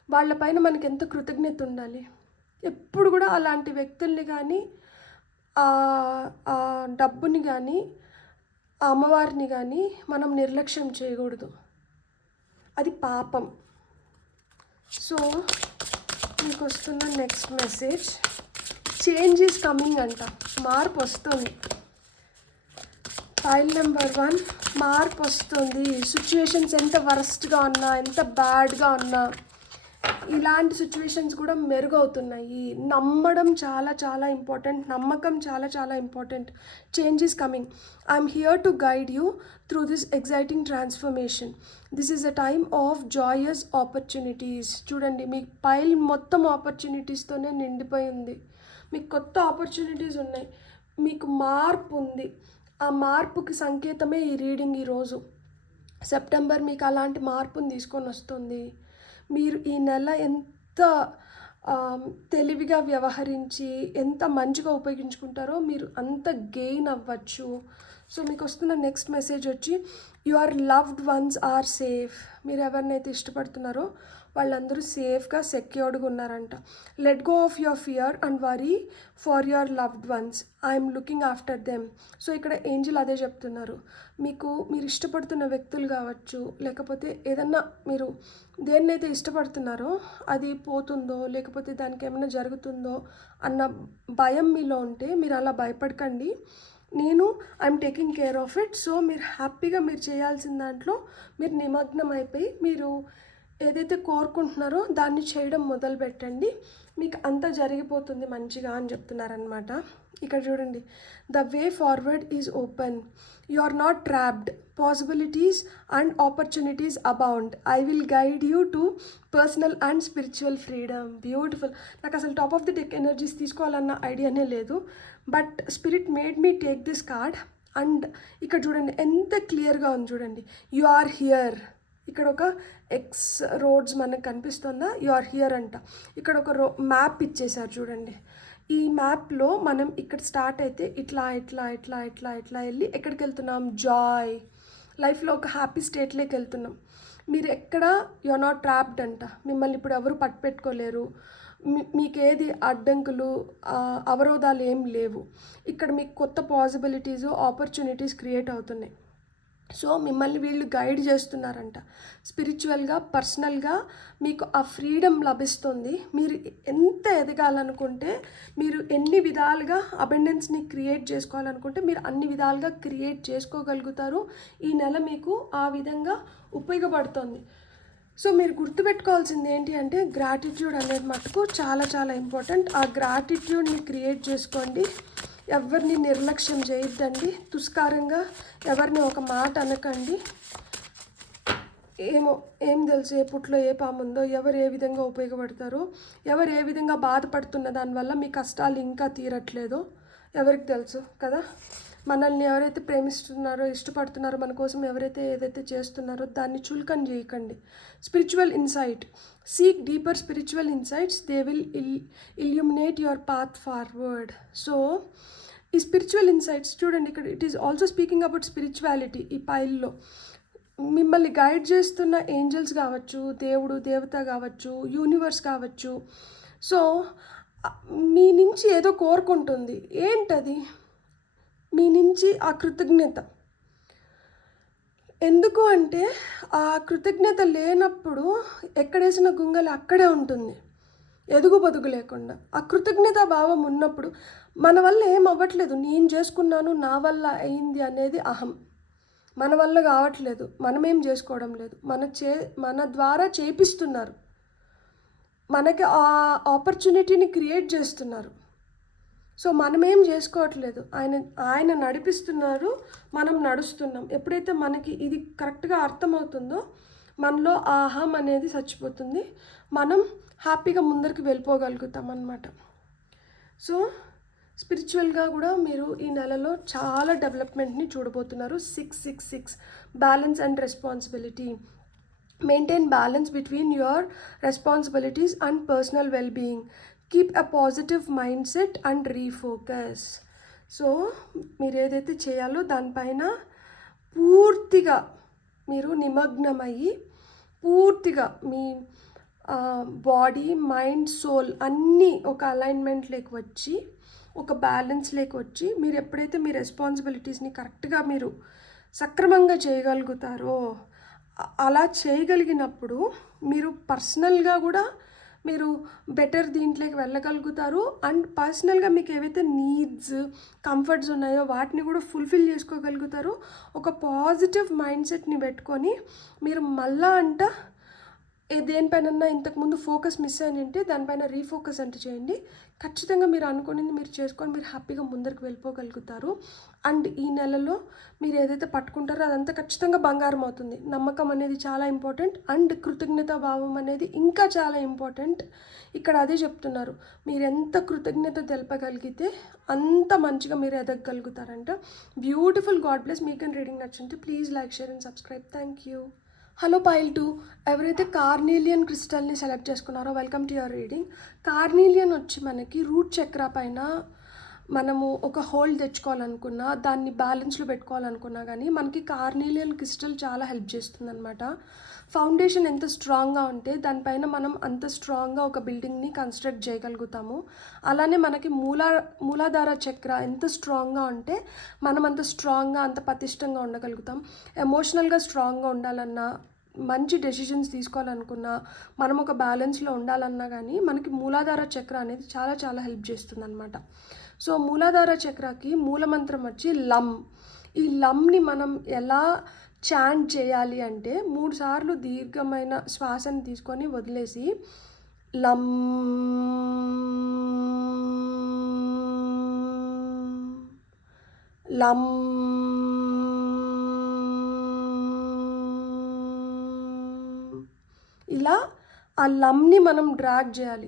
వాళ్ళపైన మనకి ఎంత కృతజ్ఞత ఉండాలి. ఎప్పుడు కూడా అలాంటి వ్యక్తుల్ని కానీ ఆ డబ్బుని కానీ ఆ అమ్మవారిని కానీ మనం నిర్లక్ష్యం చేయకూడదు, అది పాపం. సో మీకు వస్తున్న next message, change is coming అంట, మార్పు వస్తుంది. ఫైల్ నెంబర్ 1, మార్పు వస్తుంది. సిచ్యువేషన్స్ ఎంత వరస్ట్గా ఉన్నా, ఎంత బ్యాడ్గా ఉన్నా, ఇలాంటి సిచ్యువేషన్స్ కూడా మెరుగవుతున్నాయి. నమ్మడం చాలా చాలా ఇంపార్టెంట్, నమ్మకం చాలా చాలా important. Change is coming. I'm here to guide you through this exciting transformation. This is a time of Joyce opportunities. చూడండి మీ పైల్ మొత్తం ఆపర్చునిటీస్తోనే నిండిపోయి ఉంది. మీకు కొత్త ఆపర్చునిటీస్ ఉన్నాయి, మీకు మార్పు ఉంది. ఆ మార్పుకి సంకేతమే ఈ రీడింగ్. ఈరోజు సెప్టెంబర్ మీకు అలాంటి మార్పుని తీసుకొని వస్తుంది. మీరు ఈ నెల ఎంత తెలివిగా వ్యవహరించి ఎంత మంచిగా ఉపయోగించుకుంటారో మీరు అంత గెయిన్ అవ్వచ్చు. సో మీకు వస్తున్న నెక్స్ట్ మెసేజ్ వచ్చి, your loved ones are safe. మీరు ఎవరినైతే ఇష్టపడుతున్నారో వాళ్ళందరూ సేఫ్గా సెక్యూర్డ్గా ఉన్నారంట. Let go of your fear and worry for your loved ones, I'm looking after them. So ఇక్కడ ఏంజిల్ అదే చెప్తున్నారు, మీరు ఇష్టపడుతున్న వ్యక్తులు కావచ్చు, లేకపోతే ఏదన్నా మీరు దేన్నైతే ఇష్టపడుతున్నారో అది పోతుందో లేకపోతే దానికి ఏమైనా జరుగుతుందో అన్న భయం మీలో ఉంటే మీరు అలా భయపడకండి. I'm taking care of it. So మీరు హ్యాపీగా మీరు చేయాల్సిన దాంట్లో మీరు నిమగ్నం అయిపోయి మీరు ఏదైతే కోరుకుంటున్నారో దాన్ని చేయడం మొదలు పెట్టండి, మీకు అంతా జరిగిపోతుంది మంచిగా అని చెప్తున్నారనమాట. ఇక్కడ చూడండి, the way forward is open, you are not trapped, possibilities and opportunities abound, I will guide you to personal and spiritual freedom. Beautiful. నాకు అసలు top of the deck energies తీసుకోవాలన్న ఐడియానే లేదు, but spirit made me take this card. And ఇక్కడ చూడండి ఎంత క్లియర్గా ఉంది చూడండి, యు ఆర్ హియర్. ఇక్కడ ఒక ఎక్స్ రోడ్స్ మనకు కనిపిస్తుందా, యు ఆర్ హియర్ అంట. ఇక్కడ ఒక మ్యాప్ ఇచ్చేసారు చూడండి. ఈ మ్యాప్లో మనం ఇక్కడ స్టార్ట్ అయితే ఇట్లా ఇట్లా ఇట్లా ఇట్లా ఇట్లా వెళ్ళి ఎక్కడికి వెళ్తున్నాం, జాయ్ లైఫ్లో ఒక హ్యాపీ స్టేట్లోకి వెళ్తున్నాం. మీరు ఎక్కడ యు ఆర్ నాట్ ట్రాప్డ్ అంట, మిమ్మల్ని ఇప్పుడు ఎవరు పట్టుపెట్టుకోలేరు. మీకేది అడ్డంకులు అవరోధాలు ఏం లేవు. ఇక్కడ మీకు కొత్త పాసిబిలిటీస్ ఆపర్చునిటీస్ క్రియేట్ అవుతున్నాయి. సో మిమ్మల్ని వీళ్ళు గైడ్ చేస్తున్నారంట. స్పిరిచువల్గా పర్సనల్గా మీకు ఆ ఫ్రీడమ్ లభిస్తుంది. మీరు ఎంత ఎదగాలనుకుంటే, మీరు ఎన్ని విధాలుగా అబెండెన్స్ని క్రియేట్ చేసుకోవాలనుకుంటే మీరు అన్ని విధాలుగా క్రియేట్ చేసుకోగలుగుతారు. ఈ నెల మీకు ఆ విధంగా ఉపయోగపడుతుంది. సో మీరు గుర్తుపెట్టుకోవాల్సింది ఏంటి అంటే గ్రాటిట్యూడ్ అనేది మటుకు చాలా చాలా ఇంపార్టెంట్. ఆ గ్రాటిట్యూడ్ని క్రియేట్ చేసుకోండి. ఎవరిని నిర్లక్ష్యం చేయొద్దండి. తుస్కారంగా ఎవరిని ఒక మాట అనకండి. ఏం తెలుసు ఏ పుట్లో ఏ పాముందో, ఎవరు ఏ విధంగా ఉపయోగపడతారో, ఎవరు ఏ విధంగా బాధపడుతున్న దానివల్ల మీ కష్టాలు ఇంకా తీరట్లేదో ఎవరికి తెలుసు కదా. మనల్ని ఎవరైతే ప్రేమిస్తున్నారో, ఇష్టపడుతున్నారో, మన కోసం ఎవరైతే ఏదైతే చేస్తున్నారో దాన్ని చులకన చేయకండి. Spiritual insight, seek deeper spiritual insights, they will illuminate your path forward. So ఈ స్పిరిచువల్ ఇన్సైట్స్ చూడండి, ఇక్కడ it is also speaking about spirituality. ఈ పైల్లో మిమ్మల్ని గైడ్ చేస్తున్న ఏంజల్స్ కావచ్చు, దేవుడు దేవత కావచ్చు, యూనివర్స్ కావచ్చు. సో మీ నుంచి ఏదో కోరుకుంటుంది. ఏంటది? మీ నుంచి ఆ కృతజ్ఞత. ఎందుకు అంటే ఆ కృతజ్ఞత లేనప్పుడు ఎక్కడేసిన గుంగలు అక్కడే ఉంటుంది, ఎదుగు బదుగు లేకుండా. ఆ కృతజ్ఞత భావం ఉన్నప్పుడు మన వల్ల ఏం అవ్వట్లేదు, నేను చేసుకున్నాను, నా వల్ల అయింది అనేది అహం. మన వల్ల కావట్లేదు, మనమేం చేసుకోవడం లేదు, మన ద్వారా చేపిస్తున్నారు, మనకి ఆ ఆపర్చునిటీని క్రియేట్ చేస్తున్నారు. సో మనమేం చేసుకోవట్లేదు, ఆయన నడిపిస్తున్నారు, మనం నడుస్తున్నాం. ఎప్పుడైతే మనకి ఇది కరెక్ట్గా అర్థమవుతుందో మనలో ఆ అహం అనేది చచ్చిపోతుంది, మనం హ్యాపీగా ముందరికి వెళ్ళిపోగలుగుతాం అన్నమాట. సో స్పిరిచువల్గా కూడా మీరు ఈ నెలలో చాలా డెవలప్మెంట్ని చూడబోతున్నారు. 666 balance and responsibility. Maintain balance between your responsibilities and personal wellbeing. Keep a positive mind set and refocus. So మీరు ఏదైతే చేయాలో దానిపైన పూర్తిగా మీరు నిమగ్నమయ్యి, పూర్తిగా మీ బాడీ, మైండ్, సోల్ అన్నీ ఒక అలైన్మెంట్లోకి వచ్చి, ఒక బ్యాలెన్స్లోకి వచ్చి, మీరు ఎప్పుడైతే మీ రెస్పాన్సిబిలిటీస్ని కరెక్ట్గా మీరు సక్రమంగా చేయగలుగుతారో, అలా చేయగలిగినప్పుడు మీరు పర్సనల్గా కూడా మీరు బెటర్ దీంట్లోకి వెళ్ళగలుగుతారు. అండ్ పర్సనల్గా మీకు ఏవైతే నీడ్స్, కంఫర్ట్స్ ఉన్నాయో వాటిని కూడా ఫుల్ఫిల్ చేసుకోగలుగుతారు. ఒక పాజిటివ్ మైండ్ సెట్ని పెట్టుకొని మీరు మళ్ళా దేనిపైన ఇంతకుముందు ఫోకస్ మిస్ అయినంటే దానిపైన రీఫోకస్ చేయండి. ఖచ్చితంగా మీరు అనుకునేది మీరు చేసుకొని మీరు హ్యాపీగా ముందరికి వెళ్ళిపోగలుగుతారు. అండ్ ఈ నెలలో మీరు ఏదైతే పట్టుకుంటారో అదంతా ఖచ్చితంగా బంగారం అవుతుంది. నమ్మకం అనేది చాలా ఇంపార్టెంట్. అండ్ కృతజ్ఞతా భావం అనేది ఇంకా చాలా ఇంపార్టెంట్. ఇక్కడ అదే చెప్తున్నారు, మీరు ఎంత కృతజ్ఞత తెలపగలిగితే అంత మంచిగా మీరు ఎదగగలుగుతారంట. బ్యూటిఫుల్. God bless. మీకు రీడింగ్ నచ్చింటే please like, share and subscribe. Thank you. Hello pile 2, ఎవరైతే కార్నీలియన్ క్రిస్టల్ని సెలెక్ట్ చేసుకున్నారో welcome to your reading. Carnelian వచ్చి మనకి రూట్ చక్ర పైన మనము ఒక హోల్డ్ తెచ్చుకోవాలనుకున్నా, దాన్ని బ్యాలెన్స్లో పెట్టుకోవాలనుకున్నా కానీ మనకి కార్నీలియన్ క్రిస్టల్ చాలా హెల్ప్ చేస్తుంది అనమాట. ఫౌండేషన్ ఎంత స్ట్రాంగ్గా ఉంటే దానిపైన మనం అంత స్ట్రాంగ్గా ఒక బిల్డింగ్ని కన్స్ట్రక్ట్ చేయగలుగుతాము. అలానే మనకి మూలాధార చక్ర ఎంత స్ట్రాంగ్గా ఉంటే మనం అంత స్ట్రాంగ్గా, అంత పటిష్టంగా ఉండగలుగుతాం. ఎమోషనల్గా స్ట్రాంగ్గా ఉండాలన్నా, మంచి డెసిషన్స్ తీసుకోవాలనుకున్నా, మనం ఒక బ్యాలెన్స్లో ఉండాలన్నా కానీ మనకి మూలాధార చక్ర అనేది చాలా చాలా హెల్ప్ చేస్తుంది అనమాట. సో మూలాధార చక్రకి మూలమంత్రం వచ్చి లమ్. ఈ లమ్ని మనం ఎలా చాంట్ చేయాలి అంటే 3 సార్లు దీర్ఘమైన శ్వాసను తీసుకొని వదిలేసి లమ్ లమ్ ఇలా ఆ లమ్ని మనం డ్రాగ్ చేయాలి.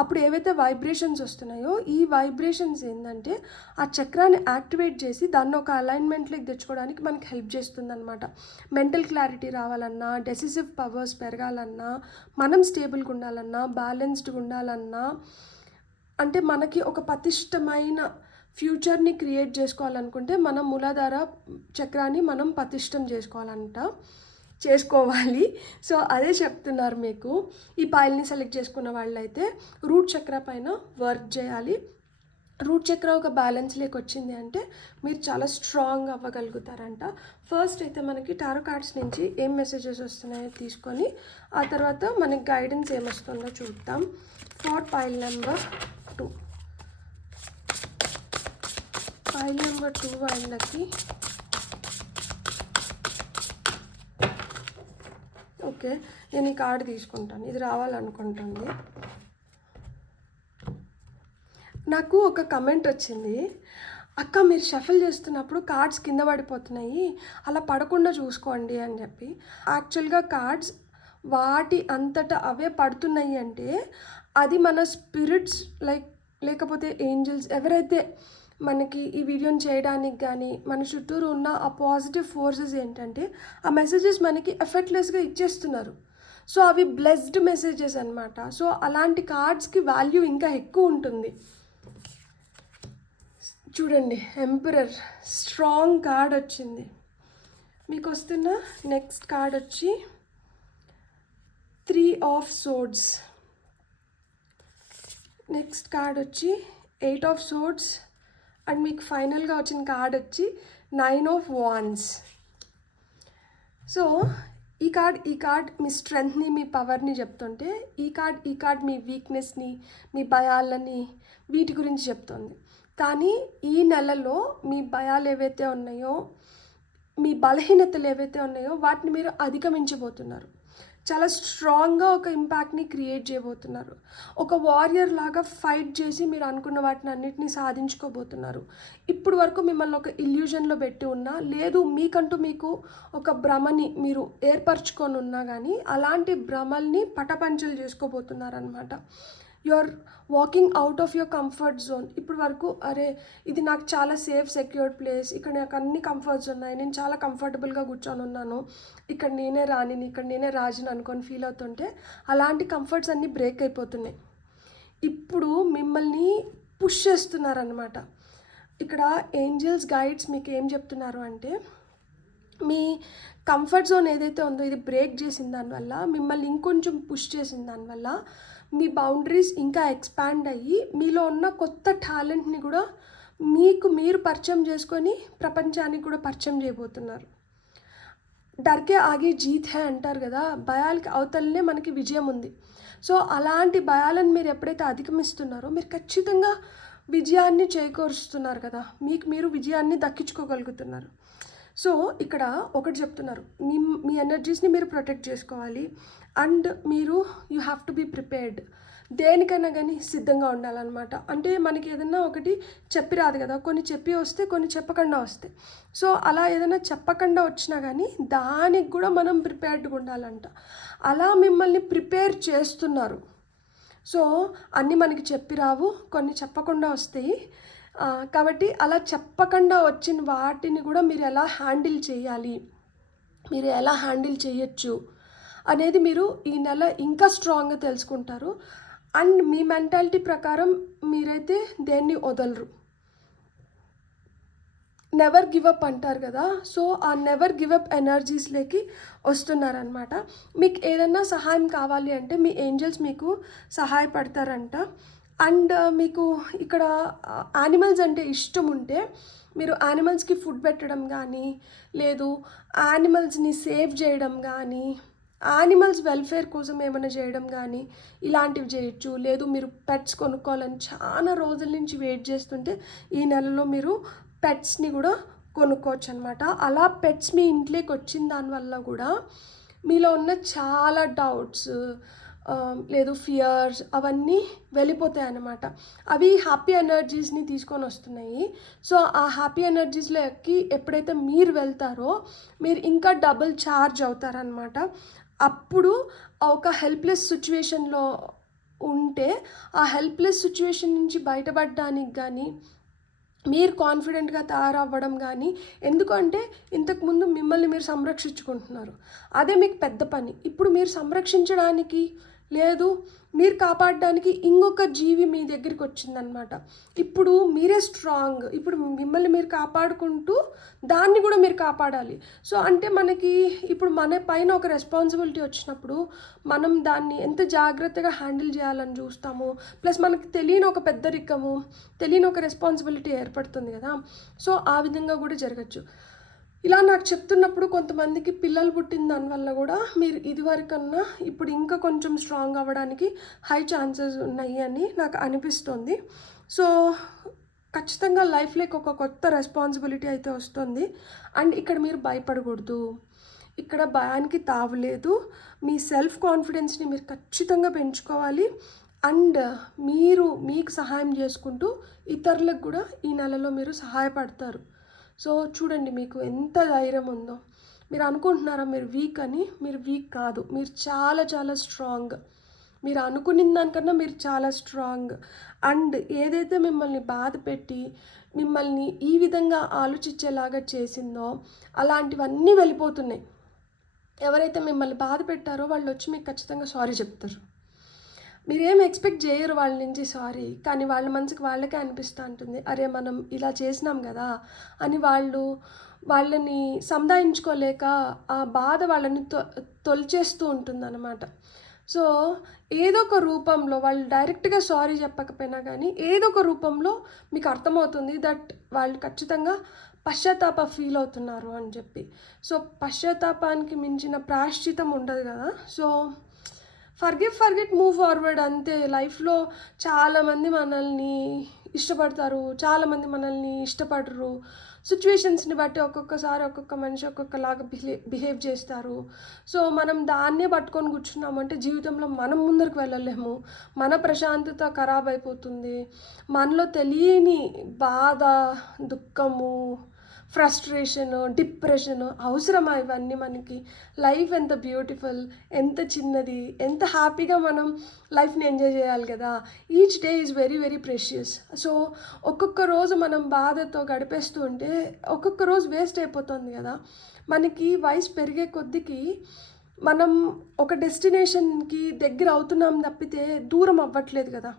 అప్పుడు ఏవైతే వైబ్రేషన్స్ వస్తున్నాయో ఈ వైబ్రేషన్స్ ఏంటంటే ఆ చక్రాన్ని యాక్టివేట్ చేసి దాన్ని ఒక అలైన్మెంట్లోకి తెచ్చుకోవడానికి మనకి హెల్ప్ చేస్తుంది అనమాట. మెంటల్ క్లారిటీ రావాలన్నా, డెసిసివ్ పవర్స్ పెరగాలన్నా, మనం స్టేబుల్గా ఉండాలన్నా, బ్యాలెన్స్డ్గా ఉండాలన్నా, అంటే మనకి ఒక పటిష్టమైన ఫ్యూచర్ని క్రియేట్ చేసుకోవాలనుకుంటే మనం మూలాధార చక్రాన్ని మనం పటిష్టం చేసుకోవాలంట. చేసుకోవాలి. సో అదే చెప్తున్నారు మీకు. ఈ పాయిల్ని సెలెక్ట్ చేసుకున్న వాళ్ళైతే రూట్ చక్ర పైన వర్క్ చేయాలి. రూట్ చక్ర ఒక బ్యాలెన్స్ వచ్చింది అంటే మీరు చాలా స్ట్రాంగ్ అవ్వగలుగుతారంట. ఫస్ట్ అయితే మనకి టారో కార్డ్స్ నుంచి ఏం మెసేజెస్ వస్తున్నాయో తీసుకొని ఆ తర్వాత మనకి గైడెన్స్ ఏమొస్తుందో చూద్దాం. For pile number 2, pile number 2 వాళ్ళకి ఓకే, నేను ఈ కార్డు తీసుకుంటాను, ఇది రావాలనుకుంటుంది. నాకు ఒక కమెంట్ వచ్చింది, అక్క మీరు షఫల్ చేస్తున్నప్పుడు కార్డ్స్ కింద పడిపోతున్నాయి, అలా పడకుండా చూసుకోండి అని చెప్పి. యాక్చువల్గా కార్డ్స్ వాటి అంతటా అవే పడుతున్నాయి అంటే అది మన స్పిరిట్స్ లేకపోతే ఏంజల్స్ ఎవరైతే మనకి ఈ వీడియోని చేయడానికి కానీ మన చుట్టూరు ఉన్న ఆ పాజిటివ్ ఫోర్సెస్ ఏంటంటే ఆ మెసేజెస్ మనకి ఎఫెక్ట్లెస్గా ఇచ్చేస్తున్నారు. సో అవి బ్లెస్డ్ మెసేజెస్ అనమాట. సో అలాంటి కార్డ్స్కి వాల్యూ ఇంకా ఎక్కువ ఉంటుంది. చూడండి, ఎంపరర్ స్ట్రాంగ్ కార్డ్ వచ్చింది. మీకు వస్తున్న నెక్స్ట్ కార్డ్ వచ్చి 3 ఆఫ్ సోర్డ్స్. నెక్స్ట్ కార్డ్ వచ్చి 8 ఆఫ్ సోర్డ్స్. అండ్ మీకు ఫైనల్గా వచ్చిన కార్డ్ వచ్చి 9 ఆఫ్ వాండ్స్. సో ఈ కార్డ్ మీ స్ట్రెంగ్త్ని, మీ పవర్ని చెప్తుంటే ఈ కార్డ్ మీ వీక్నెస్ని, మీ భయాలని, వీటి గురించి చెప్తుంది. కానీ ఈ నెలలో మీ భయాలు ఏవైతే ఉన్నాయో, మీ బలహీనతలు ఏవైతే ఉన్నాయో వాటిని మీరు అధిగమించబోతున్నారు. చాలా స్ట్రాంగ్గా ఒక ఇంపాక్ట్ని క్రియేట్ చేయబోతున్నారు. ఒక వారియర్ లాగా ఫైట్ చేసి మీరు అనుకున్న వాటిని అన్నిటినీ సాధించుకోబోతున్నారు. ఇప్పుడు వరకు మిమ్మల్ని ఒక ఇల్యూజన్లో పెట్టి ఉన్నా, లేదు మీకంటూ మీకు ఒక భ్రమని మీరు ఏర్పరచుకొని ఉన్నా కానీ అలాంటి భ్రమల్ని పటపంచలు చేసుకోబోతున్నారు అనమాట. You're walking out of your comfort zone. ఇప్పుడు వరకు అరే ఇది నాకు చాలా సేఫ్ సెక్యూర్డ్ ప్లేస్, ఇక్కడ నాకు అన్ని కంఫర్ట్స్ ఉన్నాయి, నేను చాలా కంఫర్టబుల్గా కూర్చొని ఉన్నాను, ఇక్కడ నేనే రాణిని, ఇక్కడ నేనే రాజుని అనుకొని ఫీల్ అవుతుంటే అలాంటి కంఫర్ట్స్ అన్నీ బ్రేక్ అయిపోతున్నాయి. ఇప్పుడు మిమ్మల్ని పుష్ చేస్తున్నారనమాట. ఇక్కడ ఏంజల్స్ గైడ్స్ మీకు ఏం చెప్తున్నారు అంటే మీ కంఫర్ట్ జోన్ ఏదైతే ఉందో ఇది బ్రేక్ చేసిన దానివల్ల, మిమ్మల్ని ఇంకొంచెం పుష్ చేసిన దానివల్ల మీ బౌండరీస్ ఇంకా ఎక్స్పాండ్ అయ్యి మీలో ఉన్న కొత్త టాలెంట్ని కూడా మీకు మీరు పరిచయం చేసుకొని ప్రపంచానికి కూడా పరిచయం చేయబోతున్నారు. డర్కే ఆగే జీత్ హే అంటారు కదా, భయాలకి అవతలనే మనకి విజయం ఉంది. సో అలాంటి భయాలను మీరు ఎప్పుడైతే అధిగమిస్తున్నారో మీరు ఖచ్చితంగా విజయాన్ని చేకూరుస్తున్నారు కదా, మీకు మీరు విజయాన్ని దక్కించుకోగలుగుతున్నారు. సో ఇక్కడ ఒకటి చెప్తున్నారు, మీ ఎనర్జీస్ని మీరు ప్రొటెక్ట్ చేసుకోవాలి. అండ్ మీరు you have to be prepared. దేనికైనా కానీ సిద్ధంగా ఉండాలన్నమాట. అంటే మనకి ఏదైనా ఒకటి చెప్పి రాదు కదా, కొన్ని చెప్పి వస్తే కొన్ని చెప్పకుండా వస్తాయి. సో అలా ఏదైనా చెప్పకుండా వచ్చినా కానీ దానికి కూడా మనం ప్రిపేర్డ్గా ఉండాలంట. అలా మిమ్మల్ని ప్రిపేర్ చేస్తున్నారు. సో అన్నీ మనకి చెప్పి రావు, కొన్ని చెప్పకుండా వస్తాయి. కాబట్టి అలా చెప్పకుండా వచ్చిన వాటిని కూడా మీరు ఎలా హ్యాండిల్ చేయాలి, మీరు ఎలా హ్యాండిల్ చేయొచ్చు అనేది మీరు ఈ నెల ఇంకా స్ట్రాంగ్గా తెలుసుకుంటారు. అండ్ మీ మెంటాలిటీ ప్రకారం మీరైతే దేన్ని వదలరు. నెవర్ గివ్ అప్ అంటారు కదా, సో ఆ నెవర్ గివ్ అప్ ఎనర్జీస్లోకి వస్తున్నారనమాట. మీకు ఏదైనా సహాయం కావాలి అంటే మీ ఏంజల్స్ మీకు సహాయపడతారంట. అండ్ మీకు ఇక్కడ యానిమల్స్ అంటే ఇష్టం ఉంటే మీరు యానిమల్స్కి ఫుడ్ పెట్టడం కానీ, లేదు యానిమల్స్ని సేవ్ చేయడం కానీ, యానిమల్స్ వెల్ఫేర్ కోసం ఏమైనా చేయడం కానీ ఇలాంటివి చేయొచ్చు. లేదు మీరు పెట్స్ కొనుక్కోవాలని చాలా రోజుల నుంచి వెయిట్ చేస్తుంటే ఈ నెలలో మీరు పెట్స్ని కూడా కొనుక్కోవచ్చు అనమాట. అలా పెట్స్ మీ ఇంట్లోకి వచ్చిన దానివల్ల కూడా మీలో ఉన్న చాలా డౌట్స్, లేదు ఫియర్స్, అవన్నీ వెళ్ళిపోతాయి అన్నమాట. అవి హ్యాపీ ఎనర్జీస్ని తీసుకొని వస్తున్నాయి. సో ఆ హ్యాపీ ఎనర్జీస్లోకి ఎప్పుడైతే మీరు వెళ్తారో మీరు ఇంకా డబుల్ ఛార్జ్ అవుతారనమాట. అప్పుడు ఒక హెల్ప్లెస్ సిచ్యువేషన్లో ఉంటే ఆ హెల్ప్లెస్ సిచ్యువేషన్ నుంచి బయటపడడానికి కానీ మీరు కాన్ఫిడెంట్గా తయారవ్వడం కానీ, ఎందుకంటే ఇంతకుముందు మిమ్మల్ని మీరు సంరక్షించుకుంటున్నారు, అదే మీకు పెద్ద పని. ఇప్పుడు మీరు సంరక్షించడానికి లేదు మీరు కాపాడడానికి ఇంకొక జీవి మీ దగ్గరికి వచ్చిందనమాట. ఇప్పుడు మీరే స్ట్రాంగ్, ఇప్పుడు మిమ్మల్ని మీరు కాపాడుకుంటూ దాన్ని కూడా మీరు కాపాడాలి. సో అంటే మనకి ఇప్పుడు మన పైన ఒక రెస్పాన్సిబిలిటీ వచ్చినప్పుడు మనం దాన్ని ఎంత జాగ్రత్తగా హ్యాండిల్ చేయాలని చూస్తాము. ప్లస్ మనకి తెలియని ఒక పెద్దరికము, తెలియని ఒక రెస్పాన్సిబిలిటీ ఏర్పడుతుంది కదా. సో ఆ విధంగా కూడా జరగచ్చు. ఇలా నాకు చెప్తున్నప్పుడు కొంతమందికి పిల్లలు పుట్టిన దానివల్ల కూడా మీరు ఇదివరకన్నా ఇప్పుడు ఇంకా కొంచెం స్ట్రాంగ్ అవ్వడానికి హై ఛాన్సెస్ ఉన్నాయి అని నాకు అనిపిస్తుంది. సో ఖచ్చితంగా లైఫ్లోకి ఒక కొత్త రెస్పాన్సిబిలిటీ అయితే వస్తుంది. అండ్ ఇక్కడ మీరు భయపడకూడదు, ఇక్కడ భయానికి తావులేదు. మీ సెల్ఫ్ కాన్ఫిడెన్స్ని మీరు ఖచ్చితంగా పెంచుకోవాలి. అండ్ మీరు మీకు సహాయం చేసుకుంటూ ఇతరులకు కూడా ఈ నెలలో మీరు సహాయపడతారు. సో చూడండి మీకు ఎంత ధైర్యం ఉందో. మీరు అనుకుంటున్నారా మీరు వీక్ అని? మీరు వీక్ కాదు, మీరు చాలా చాలా స్ట్రాంగ్. మీరు అనుకున్న దానికన్నా మీరు చాలా స్ట్రాంగ్. అండ్ ఏదైతే మిమ్మల్ని బాధ పెట్టి మిమ్మల్ని ఈ విధంగా ఆలోచించేలాగా చేసిందో అలాంటివన్నీ వెళ్ళిపోతున్నాయి. ఎవరైతే మిమ్మల్ని బాధ పెట్టారో వాళ్ళు వచ్చి మీకు ఖచ్చితంగా సారీ చెప్తారు. మీరేం ఎక్స్పెక్ట్ చేయరు వాళ్ళ నుంచి సారీ, కానీ వాళ్ళ మనసుకి వాళ్ళకే అనిపిస్తూ ఉంటుంది, అరే మనం ఇలా చేసినాం కదా అని. వాళ్ళని సముదాయించుకోలేక ఆ బాధ వాళ్ళని తొలిచేస్తూ ఉంటుందన్నమాట. సో ఏదో ఒక రూపంలో వాళ్ళు డైరెక్ట్గా సారీ చెప్పకపోయినా కానీ ఏదో ఒక రూపంలో మీకు అర్థమవుతుంది దట్ వాళ్ళు ఖచ్చితంగా పశ్చాత్తాప ఫీల్ అవుతున్నారు అని చెప్పి. సో పశ్చాత్తాపానికి మించిన ప్రాయశ్చితం ఉండదు కదా. సో ఫర్గెట్ మూవ్ ఫార్వర్డ్ అంతే. లైఫ్లో చాలామంది మనల్ని ఇష్టపడతారు, చాలామంది మనల్ని ఇష్టపడరు. సిచ్యువేషన్స్ని బట్టి ఒక్కొక్కసారి ఒక్కొక్క మనిషి ఒక్కొక్కలాగా బిహేవ్ చేస్తారు. సో మనం దాన్నే పట్టుకొని కూర్చున్నామంటే జీవితంలో మనం ముందరికి వెళ్ళలేము, మన ప్రశాంతత ఖరాబ్ అయిపోతుంది. మనలో తెలియని బాధ, దుఃఖము, ఫ్రస్ట్రేషన్, డిప్రెషన్ అవసరమా ఇవన్నీ మనకి? లైఫ్ ఎంత బ్యూటిఫుల్, ఎంత చిన్నది, ఎంత హ్యాపీగా మనం లైఫ్ని ఎంజాయ్ చేయాలి కదా. Each day is very very precious. So ఒక్కొక్క రోజు మనం బాధతో గడిపేస్తూ ఉంటే ఒక్కొక్క రోజు వేస్ట్ అయిపోతుంది కదా. మనకి వయసు పెరిగే కొద్దికి మనం ఒక డెస్టినేషన్కి దగ్గర అవుతున్నాం తప్పితే దూరం అవ్వట్లేదు కదా.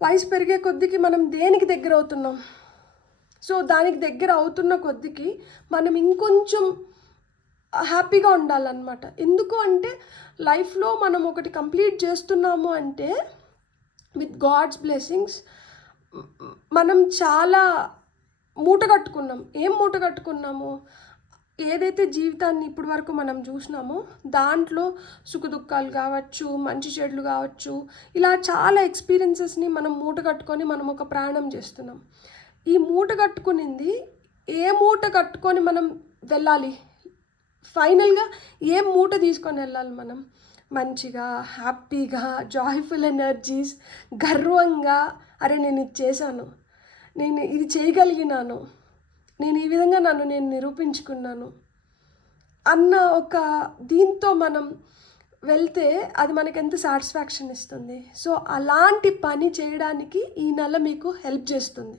వయసు పెరిగే కొద్దికి మనం దేనికి దగ్గర అవుతున్నాం? సో దానికి దగ్గర అవుతున్న కొద్దికి మనం ఇంకొంచెం హ్యాపీగా ఉండాలన్నమాట. ఎందుకు అంటే లైఫ్లో మనం ఒకటి కంప్లీట్ చేస్తున్నాము అంటే విత్ గాడ్స్ బ్లెస్సింగ్స్ మనం చాలా మూట కట్టుకున్నాం. ఏం మూట కట్టుకున్నాము? ఏదైతే జీవితాన్ని ఇప్పటి వరకు మనం చూసినామో దాంట్లో సుఖదుఖాలు కావచ్చు, మంచి చెడులు కావచ్చు, ఇలా చాలా ఎక్స్పీరియన్సెస్ని మనం మూట కట్టుకొని మనం ఒక ప్రయాణం చేస్తున్నాం. ఈ మూట కట్టుకునింది ఏ మూట కట్టుకొని మనం వెళ్ళాలి? ఫైనల్గా ఏ మూట తీసుకొని వెళ్ళాలి మనం? మంచిగా, హ్యాపీగా, జాయ్ఫుల్ ఎనర్జీస్, గర్వంగా, అరే నేను ఇది చేశాను, నేను ఇది చేయగలిగినాను, నేను ఈ విధంగా నన్ను నేను నిరూపించుకున్నాను అన్న ఒక దీంతో మనం వెళ్తే అది మనకి ఎంత సాటిస్ఫాక్షన్ ఇస్తుంది. సో అలాంటి పని చేయడానికి ఈ నెల మీకు హెల్ప్ చేస్తుంది.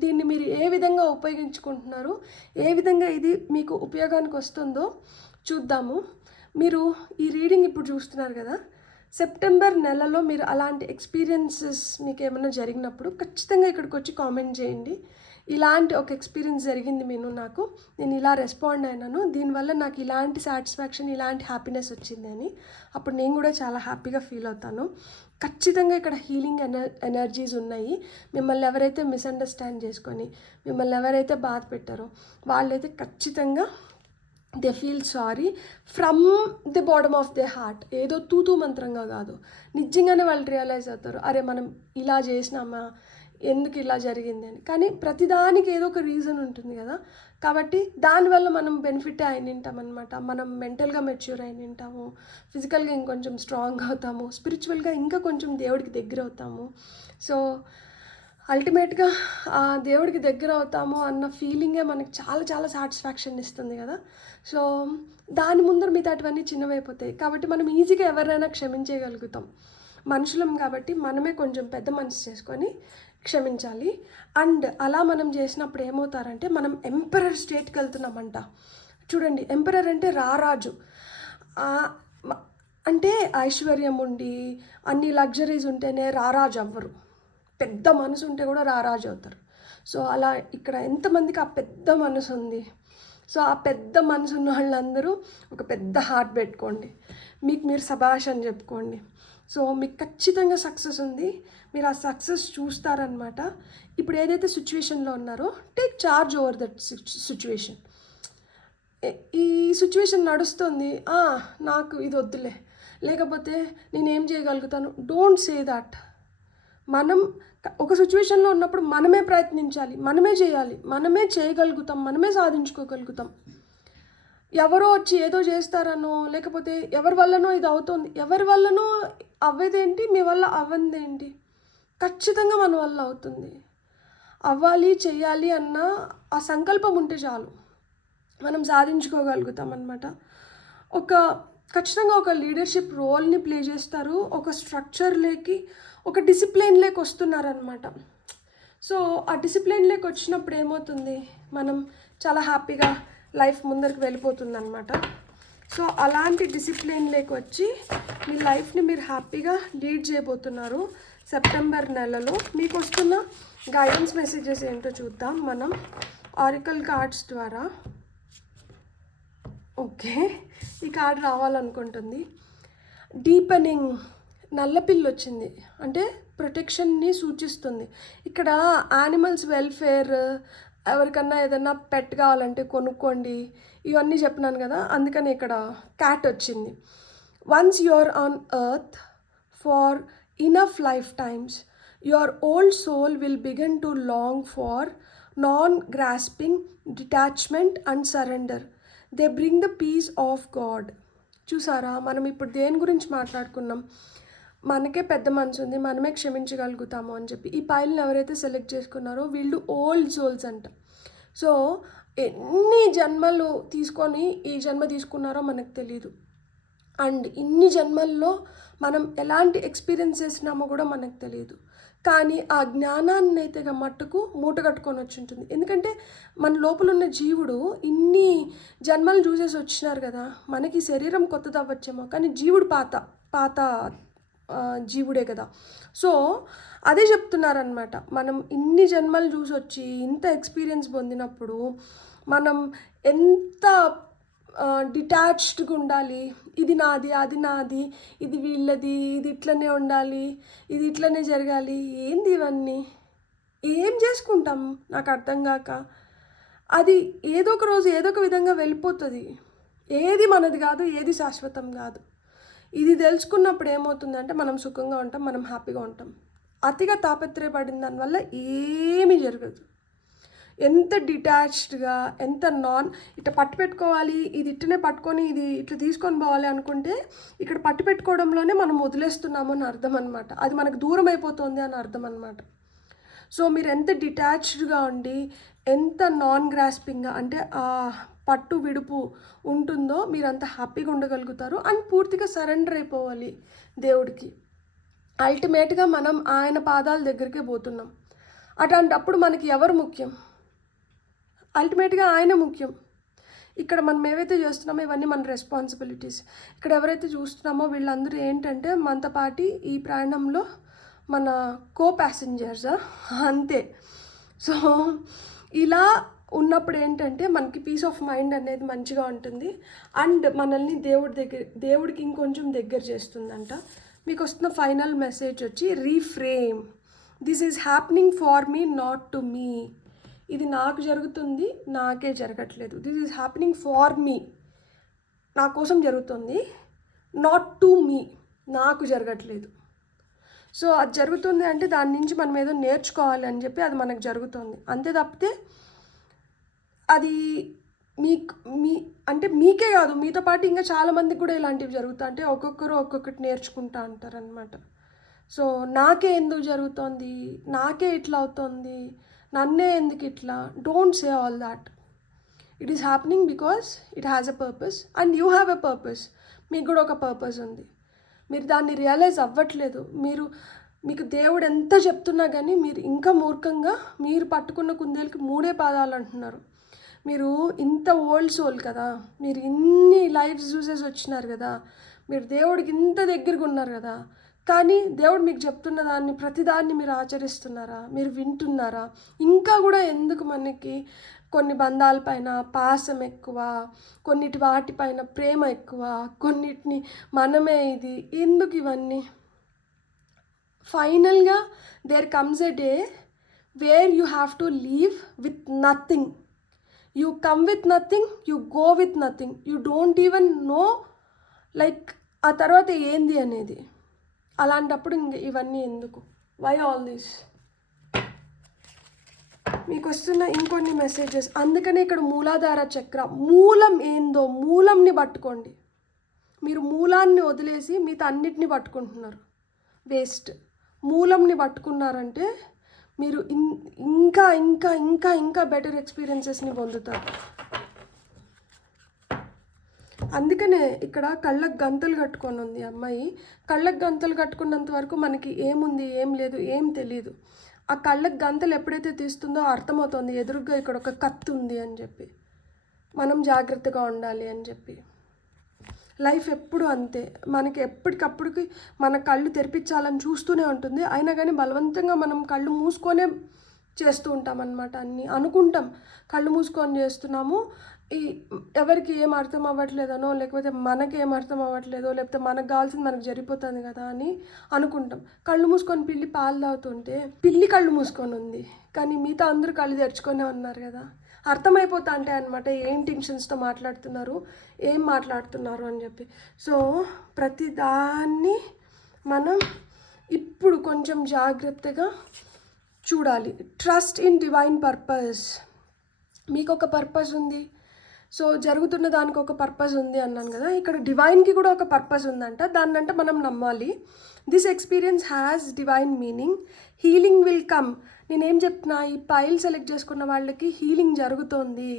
దీన్ని మీరు ఏ విధంగా ఉపయోగించుకుంటున్నారు, ఏ విధంగా ఇది మీకు ఉపయోగానికి వస్తుందో చూద్దాము. మీరు ఈ రీడింగ్ ఇప్పుడు చూస్తున్నారు కదా, సెప్టెంబర్ నెలలో మీరు అలాంటి ఎక్స్పీరియన్సెస్ మీకు ఏమైనా జరిగినప్పుడు ఖచ్చితంగా ఇక్కడికి వచ్చి కామెంట్ చేయండి. ఇలాంటి ఒక ఎక్స్పీరియన్స్ జరిగింది నేను ఇలా రెస్పాండ్ అయినాను, దీనివల్ల నాకు ఇలాంటి సాటిస్ఫాక్షన్, ఇలాంటి హ్యాపీనెస్ వచ్చింది అని. అప్పుడు నేను కూడా చాలా హ్యాపీగా ఫీల్ అవుతాను. ఖచ్చితంగా ఇక్కడ హీలింగ్ ఎనర్జీస్ ఉన్నాయి. మిమ్మల్ని ఎవరైతే మిస్అండర్స్టాండ్ చేసుకొని మిమ్మల్ని ఎవరైతే బాధ పెట్టారో వాళ్ళైతే ఖచ్చితంగా they feel sorry from the bottom of they heart. ఏదో తూతూ మంత్రంగా కాదు, నిజంగానే వాళ్ళు రియలైజ్ అవుతారు, అరే మనం ఇలా చేసినామా, ఎందుకు ఇలా జరిగింది అని. కానీ ప్రతిదానికి ఏదో ఒక రీజన్ ఉంటుంది కదా. కాబట్టి దానివల్ల మనం బెనిఫిట్ అయిన ఉంటామన్నమాట. మనం మెంటల్గా మెచ్యూర్ అయిన ఉంటాము, ఫిజికల్గా ఇంకొంచెం స్ట్రాంగ్ అవుతాము, స్పిరిచువల్గా ఇంకా కొంచెం దేవుడికి దగ్గర అవుతాము. సో అల్టిమేట్గా ఆ దేవుడికి దగ్గర అవుతాము అన్న ఫీలింగే మనకి చాలా చాలా సాటిస్ఫాక్షన్ ఇస్తుంది కదా. సో దాని ముందర మిగతాటివన్నీ చిన్నవైపోతాయి. కాబట్టి మనం ఈజీగా ఎవరైనా క్షమించగలుగుతాం. మనుషులం కాబట్టి మనమే కొంచెం పెద్ద మనసు చేసుకొని క్షమించాలి. అండ్ అలా మనం చేసినప్పుడు ఏమవుతారంటే మనం ఎంపరర్ స్టేట్కి వెళ్తున్నామంట. చూడండి, ఎంపరర్ అంటే రారాజు. అంటే ఐశ్వర్యం ఉండి అన్ని లగ్జరీస్ ఉంటేనే రారాజు అవ్వరు, పెద్ద మనసు ఉంటే కూడా రారాజు అవుతారు. సో అలా ఇక్కడ ఎంతమందికి ఆ పెద్ద మనసు ఉంది? సో ఆ పెద్ద మనసు ఉన్న వాళ్ళందరూ ఒక పెద్ద హార్ట్ పెట్టుకోండి, మీకు మీరు శభాష్ అని చెప్పుకోండి. సో మీకు ఖచ్చితంగా సక్సెస్ ఉంది, మీరు ఆ సక్సెస్ చూస్తారనమాట. ఇప్పుడు ఏదైతే సిచ్యువేషన్లో ఉన్నారో take charge over that situation. ఈ సిచ్యువేషన్ నడుస్తుంది, నాకు ఇది వద్దులే, లేకపోతే నేనేం చేయగలుగుతాను, డోంట్ సే దాట్. మనం ఒక సిచ్యువేషన్లో ఉన్నప్పుడు మనమే ప్రయత్నించాలి, మనమే చేయాలి, మనమే చేయగలుగుతాం, మనమే సాధించుకోగలుగుతాం. ఎవరో వచ్చి ఏదో చేస్తారనో, లేకపోతే ఎవరి వల్లనో ఇది అవుతుంది, ఎవరి వల్లనో అవ్వేదేంటి, మీ వల్ల అవ్వందేంటి, ఖచ్చితంగా మన వల్ల అవుతుంది. అవ్వాలి, చెయ్యాలి అన్న ఆ సంకల్పం ఉంటే చాలు, మనం సాధించుకోగలుగుతాం అన్నమాట. ఖచ్చితంగా ఒక లీడర్షిప్ రోల్ని ప్లే చేస్తారు, ఒక స్ట్రక్చర్లోకి, ఒక డిసిప్లిన్లోకి వస్తున్నారనమాట. సో ఆ డిసిప్లిన్లోకి వచ్చినప్పుడు ఏమవుతుంది, మనం చాలా హ్యాపీగా లైఫ్ ముందరికి వెళ్ళిపోతుంది అనమాట. సో అలాంటి డిసిప్లిన్లోకి వచ్చి మీ లైఫ్ని మీరు హ్యాపీగా లీడ్ చేయబోతున్నారు సెప్టెంబర్ నెలలో. మీకు వస్తున్న గైడెన్స్ మెసేజెస్ ఏంటో చూద్దాం మనం ఆరికల్ కార్డ్స్ ద్వారా. ఓకే, ఈ కార్డ్ రావాలనుకుంటుంది. డీపెనింగ్, నల్లపిల్లి వచ్చింది అంటే ప్రొటెక్షన్ని సూచిస్తుంది. ఇక్కడ యానిమల్స్ వెల్ఫేర్, ఎవరికన్నా ఏదన్నా పెట్ కావాలంటే కొనుక్కోండి, ఇవన్నీ చెప్పినాను కదా, అందుకని ఇక్కడ క్యాట్ వచ్చింది. Once you're on earth for enough lifetimes, your old soul will begin to long for non grasping detachment and surrender. They bring the peace of God. చూసారా, మనం ఇప్పుడు దేని గురించి మాట్లాడుకున్నాం, మనకే పెద్ద మనసు ఉంది, మనమే క్షమించగలుగుతాము అని చెప్పి. ఈ పైల్ని ఎవరైతే సెలెక్ట్ చేసుకున్నారో వీళ్ళు ఓల్డ్ సోల్స్ అంట. సో ఎన్ని జన్మలు తీసుకొని ఈ జన్మ తీసుకున్నారో మనకు తెలియదు, అండ్ ఇన్ని జన్మల్లో మనం ఎలాంటి ఎక్స్పీరియన్స్ చేసినామో కూడా మనకు తెలియదు. కానీ ఆ జ్ఞానాన్ని అయితే మట్టుకు మూట కట్టుకొని వచ్చి ఉంటుంది. ఎందుకంటే మన లోపల ఉన్న జీవుడు ఇన్ని జన్మలు చూసేసి వచ్చినారు కదా, మనకి శరీరం కొత్తది అవ్వచ్చేమో కానీ జీవుడు పాత జీవుడే కదా. సో అదే చెప్తున్నారనమాట, మనం ఇన్ని జన్మలు చూసి వచ్చి ఇంత ఎక్స్పీరియన్స్ పొందినప్పుడు మనం ఎంత డిటాచ్డ్గా ఉండాలి, ఇది నాది, అది నాది, ఇది వీళ్ళది, ఇది ఇట్లనే ఉండాలి, ఇది ఇట్లనే జరగాలి, ఏంది ఇవన్నీ ఏం చేసుకుంటాం నాకు అర్థం కాక. అది ఏదో ఒక రోజు ఏదో ఒక విధంగా వెళ్ళిపోతుంది. ఏది మనది కాదు, ఏది శాశ్వతం కాదు. ఇది తెలుసుకున్నప్పుడు ఏమవుతుందంటే మనం సుఖంగా ఉంటాం, మనం హ్యాపీగా ఉంటాం. అతిగా తాపత్రయపడిన దానివల్ల ఏమీ జరగదు. ఎంత డిటాచ్డ్గా, ఎంత ఇట్లా పట్టు పెట్టుకోవాలి, ఇది ఇట్లనే పట్టుకొని ఇది ఇట్లా తీసుకొని పోవాలి అనుకుంటే ఇక్కడ పట్టు పెట్టుకోవడంలోనే మనం వదిలేస్తున్నాము అని అర్థం అనమాట. అది మనకు దూరం అయిపోతుంది అని అర్థం అనమాట. సో మీరు ఎంత డిటాచ్డ్గా ఉండి, ఎంత నాన్ గ్రాస్పింగ్గా అంటే ఆ పట్టు విడుపు ఉంటుందో మీరు అంత హ్యాపీగా ఉండగలుగుతారు. అండ్ పూర్తిగా సరెండర్ అయిపోవాలి దేవుడికి. అల్టిమేట్గా మనం ఆయన పాదాల దగ్గరికే పోతున్నాం. అట్లాంటప్పుడు మనకి ఎవరు ముఖ్యం? అల్టిమేట్గా ఆయన ముఖ్యం. ఇక్కడ మనం ఏవైతే చేస్తున్నామో ఇవన్నీ మన రెస్పాన్సిబిలిటీస్. ఇక్కడ ఎవరైతే చూస్తున్నామో వీళ్ళందరూ ఏంటంటే మనతో పాటి ఈ ప్రయాణంలో మన కో ప్యాసింజర్స్ అంతే. సో ఇలా ఉన్నప్పుడు ఏంటంటే మనకి పీస్ ఆఫ్ మైండ్ అనేది మంచిగా ఉంటుంది, అండ్ మనల్ని దేవుడికి ఇంకొంచెం దగ్గర చేస్తుందంట. మీకు వస్తున్న ఫైనల్ మెసేజ్ వచ్చి reframe. This is happening for me, not to me. ఇది నాకు జరుగుతుంది, నాకే జరగట్లేదు. This is happening for me, నా కోసం జరుగుతుంది, నాట్ టు మీ, నాకు జరగట్లేదు. సో అది జరుగుతుంది అంటే దాని నుంచి మనం ఏదో నేర్చుకోవాలి అని చెప్పి అది మనకు జరుగుతుంది. అంతే తప్పితే అది అంటే మీకే కాదు, మీతో పాటు ఇంకా చాలామందికి కూడా ఇలాంటివి జరుగుతాయి. అంటే ఒక్కొక్కరు ఒక్కొక్కటి నేర్చుకుంటా అంటారనమాట. సో నాకే ఎందుకు జరుగుతుంది, నాకే ఇట్లా అవుతుంది, నన్నే ఎందుకు ఇట్లా, don't say all that. It is happening because it has a purpose and you have a purpose. మీకు కూడా ఒక పర్పస్ ఉంది, మీరు దాన్ని రియలైజ్ అవ్వట్లేదు. మీకు దేవుడు ఎంత చెప్తున్నా కానీ మీరు ఇంకా మూర్ఖంగా మీరు పట్టుకున్న కుందేలకి 3 పాదాలు అంటున్నారు. మీరు ఇంత ఓల్డ్ సోల్ కదా, మీరు ఇన్ని లైఫ్స్ చూసేసి వచ్చినారు కదా, మీరు దేవుడికి ఇంత దగ్గరగా ఉన్నారు కదా, కానీ దేవుడు మీకు చెప్తున్న దాన్ని ప్రతిదాన్ని మీరు ఆచరిస్తున్నారా, మీరు వింటున్నారా? ఇంకా కూడా ఎందుకు మనకి కొన్ని బంధాలపైన పాసం ఎక్కువ, కొన్నిటి వాటిపైన ప్రేమ ఎక్కువ, కొన్నిటిని మనమే ఇది ఎందుకు ఇవన్నీ? ఫైనల్గా there comes a day where you have to leave with nothing. You come with nothing, you go with nothing. You don't even know like ఆ తర్వాత ఏంది అనేది. అలాంటప్పుడు ఇంక ఇవన్నీ ఎందుకు? Why all this? మీకు వస్తున్న ఇంకొన్ని మెసేజెస్. అందుకనే ఇక్కడ మూలాధార చక్ర, మూలం ఏందో మూలంని పట్టుకోండి. మీరు మూలాన్ని వదిలేసి మిగతా అన్నిటిని పట్టుకుంటున్నారు, వేస్ట్. మూలంని పట్టుకున్నారంటే మీరు ఇంకా ఇంకా ఇంకా ఇంకా బెటర్ ఎక్స్పీరియన్సెస్ని పొందుతారు. అందుకనే ఇక్కడ కళ్ళకు గంతలు కట్టుకొని ఉంది అమ్మాయి. కళ్ళకు గంతలు కట్టుకున్నంత వరకు మనకి ఏముంది ఏం లేదు ఏం తెలియదు. ఆ కళ్ళకు గంతలు ఎప్పుడైతే తీస్తుందో అర్థమవుతుంది ఎదురుగా ఇక్కడ ఒక కత్తి ఉంది అని చెప్పి, మనం జాగ్రత్తగా ఉండాలి అని చెప్పి. లైఫ్ ఎప్పుడు అంతే, మనకి ఎప్పటికప్పుడుకి మన కళ్ళు తెరిపించాలని చూస్తూనే ఉంటుంది. అయినా కానీ బలవంతంగా మనం కళ్ళు మూసుకొనే చేస్తూ ఉంటాం అన్నమాట. అన్నీ అనుకుంటాం కళ్ళు మూసుకొని చేస్తున్నాము, ఈ ఎవరికి ఏం అర్థం అవ్వట్లేదనో, లేకపోతే మనకి ఏం అర్థం అవ్వట్లేదో, లేకపోతే మనకు కావాల్సింది మనకు జరిగిపోతుంది కదా అని అనుకుంటాం. కళ్ళు మూసుకొని పిల్లి పాలు తాగుతుంటే పిల్లి కళ్ళు మూసుకొని ఉంది, కానీ మిగతా అందరూ కళ్ళు తెరుచుకొనే ఉన్నారు కదా. అర్థమైపోతా అంటే అనమాట ఏం టెన్షన్స్తో మాట్లాడుతున్నారు, ఏం మాట్లాడుతున్నారు అని చెప్పి. సో ప్రతిదాన్ని మనం ఇప్పుడు కొంచెం జాగ్రత్తగా చూడాలి. Trust in divine purpose. మీకు ఒక పర్పస్ ఉంది, సో జరుగుతున్న దానికి ఒక పర్పస్ ఉంది అన్నాను కదా. ఇక్కడ డివైన్కి కూడా ఒక పర్పస్ ఉందంట, దాన్నంటే మనం నమ్మాలి. This experience has divine meaning. Healing will come. నేనేం చెప్తున్నా, ఈ పైల్ సెలెక్ట్ చేసుకున్న వాళ్ళకి హీలింగ్ జరుగుతోంది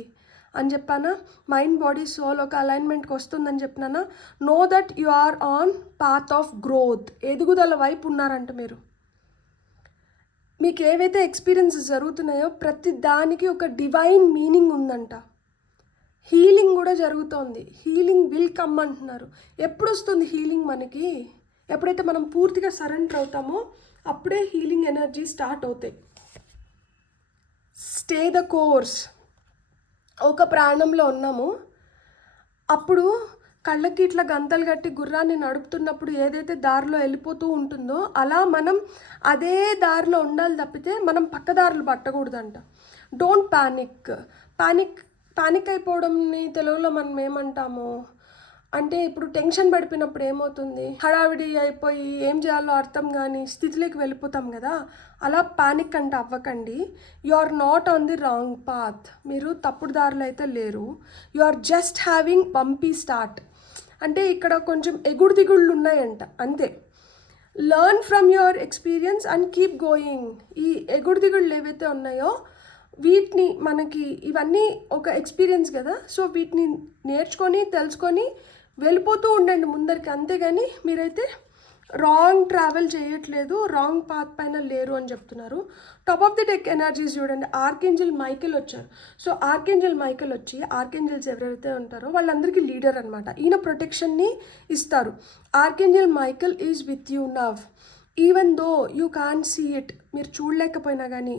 అని చెప్పానా. మైండ్ బాడీ సోల్ ఒక అలైన్మెంట్కి వస్తుందని చెప్పినానా. Know that you are on path of growth. ఎదుగుదల వైపు ఉన్నారంట మీరు. మీకు ఏవైతే ఎక్స్పీరియన్సెస్ జరుగుతున్నాయో ప్రతి దానికి ఒక డివైన్ మీనింగ్ ఉందంట. హీలింగ్ కూడా జరుగుతోంది. హీలింగ్ విల్ కమ్ అంటున్నారు. ఎప్పుడు వస్తుంది హీలింగ్ మనకి? ఎప్పుడైతే మనం పూర్తిగా సరెండర్ అవుతామో అప్పుడే హీలింగ్ ఎనర్జీ స్టార్ట్ అవుతాయి. Stay the course. ఒక ప్రాణంలో ఉన్నాము, అప్పుడు కళ్ళకి ఇట్లా గంతలు కట్టి గుర్రాన్ని నడుపుతున్నప్పుడు ఏదైతే దారిలో వెళ్ళిపోతూ ఉంటుందో అలా మనం అదే దారిలో ఉండాలి తప్పితే మనం పక్క దారులు పట్టకూడదంట. Don't panic. పానిక్ అయిపోవడంని తెలుగులో మనం ఏమంటాము అంటే, ఇప్పుడు టెన్షన్ పడిపోయినప్పుడు ఏమవుతుంది, హడావిడి అయిపోయి ఏం చేయాలో అర్థం కాని స్థితిలోకి వెళ్ళిపోతాం కదా. అలా పానిక్ అంటే అవ్వకండి. You are not on the wrong path. మీరు తప్పుడు దారిలో అయితే లేరు. You are just having bumpy start. అంటే ఇక్కడ కొంచెం ఎగుడు దిగుళ్ళు ఉన్నాయంట, అంతే. Learn from your experience and keep going. ఈ ఎగుడు దిగుళ్ళు ఏవైతే ఉన్నాయో వీటిని మనకి ఇవన్నీ ఒక ఎక్స్పీరియన్స్ కదా, సో వీటిని నేర్చుకొని తెలుసుకొని వెళ్ళిపోతూ ఉండండి ముందరికి. అంతేగాని మీరైతే రాంగ్ ట్రావెల్ చేయట్లేదు, రాంగ్ పాత్ పైన లేరు అని చెప్తున్నారు. Top of the deck energies చూడండి. ఆర్కేంజల్ మైకెల్ వచ్చారు. సో ఆర్కేంజల్ మైకెల్ వచ్చి, ఆర్కేంజల్స్ ఎవరైతే ఉంటారో వాళ్ళందరికీ లీడర్ అనమాట. ఈయన ప్రొటెక్షన్ని ఇస్తారు. Archangel Michael is with you now. Even though you can see it. మీరు చూడలేకపోయినా కానీ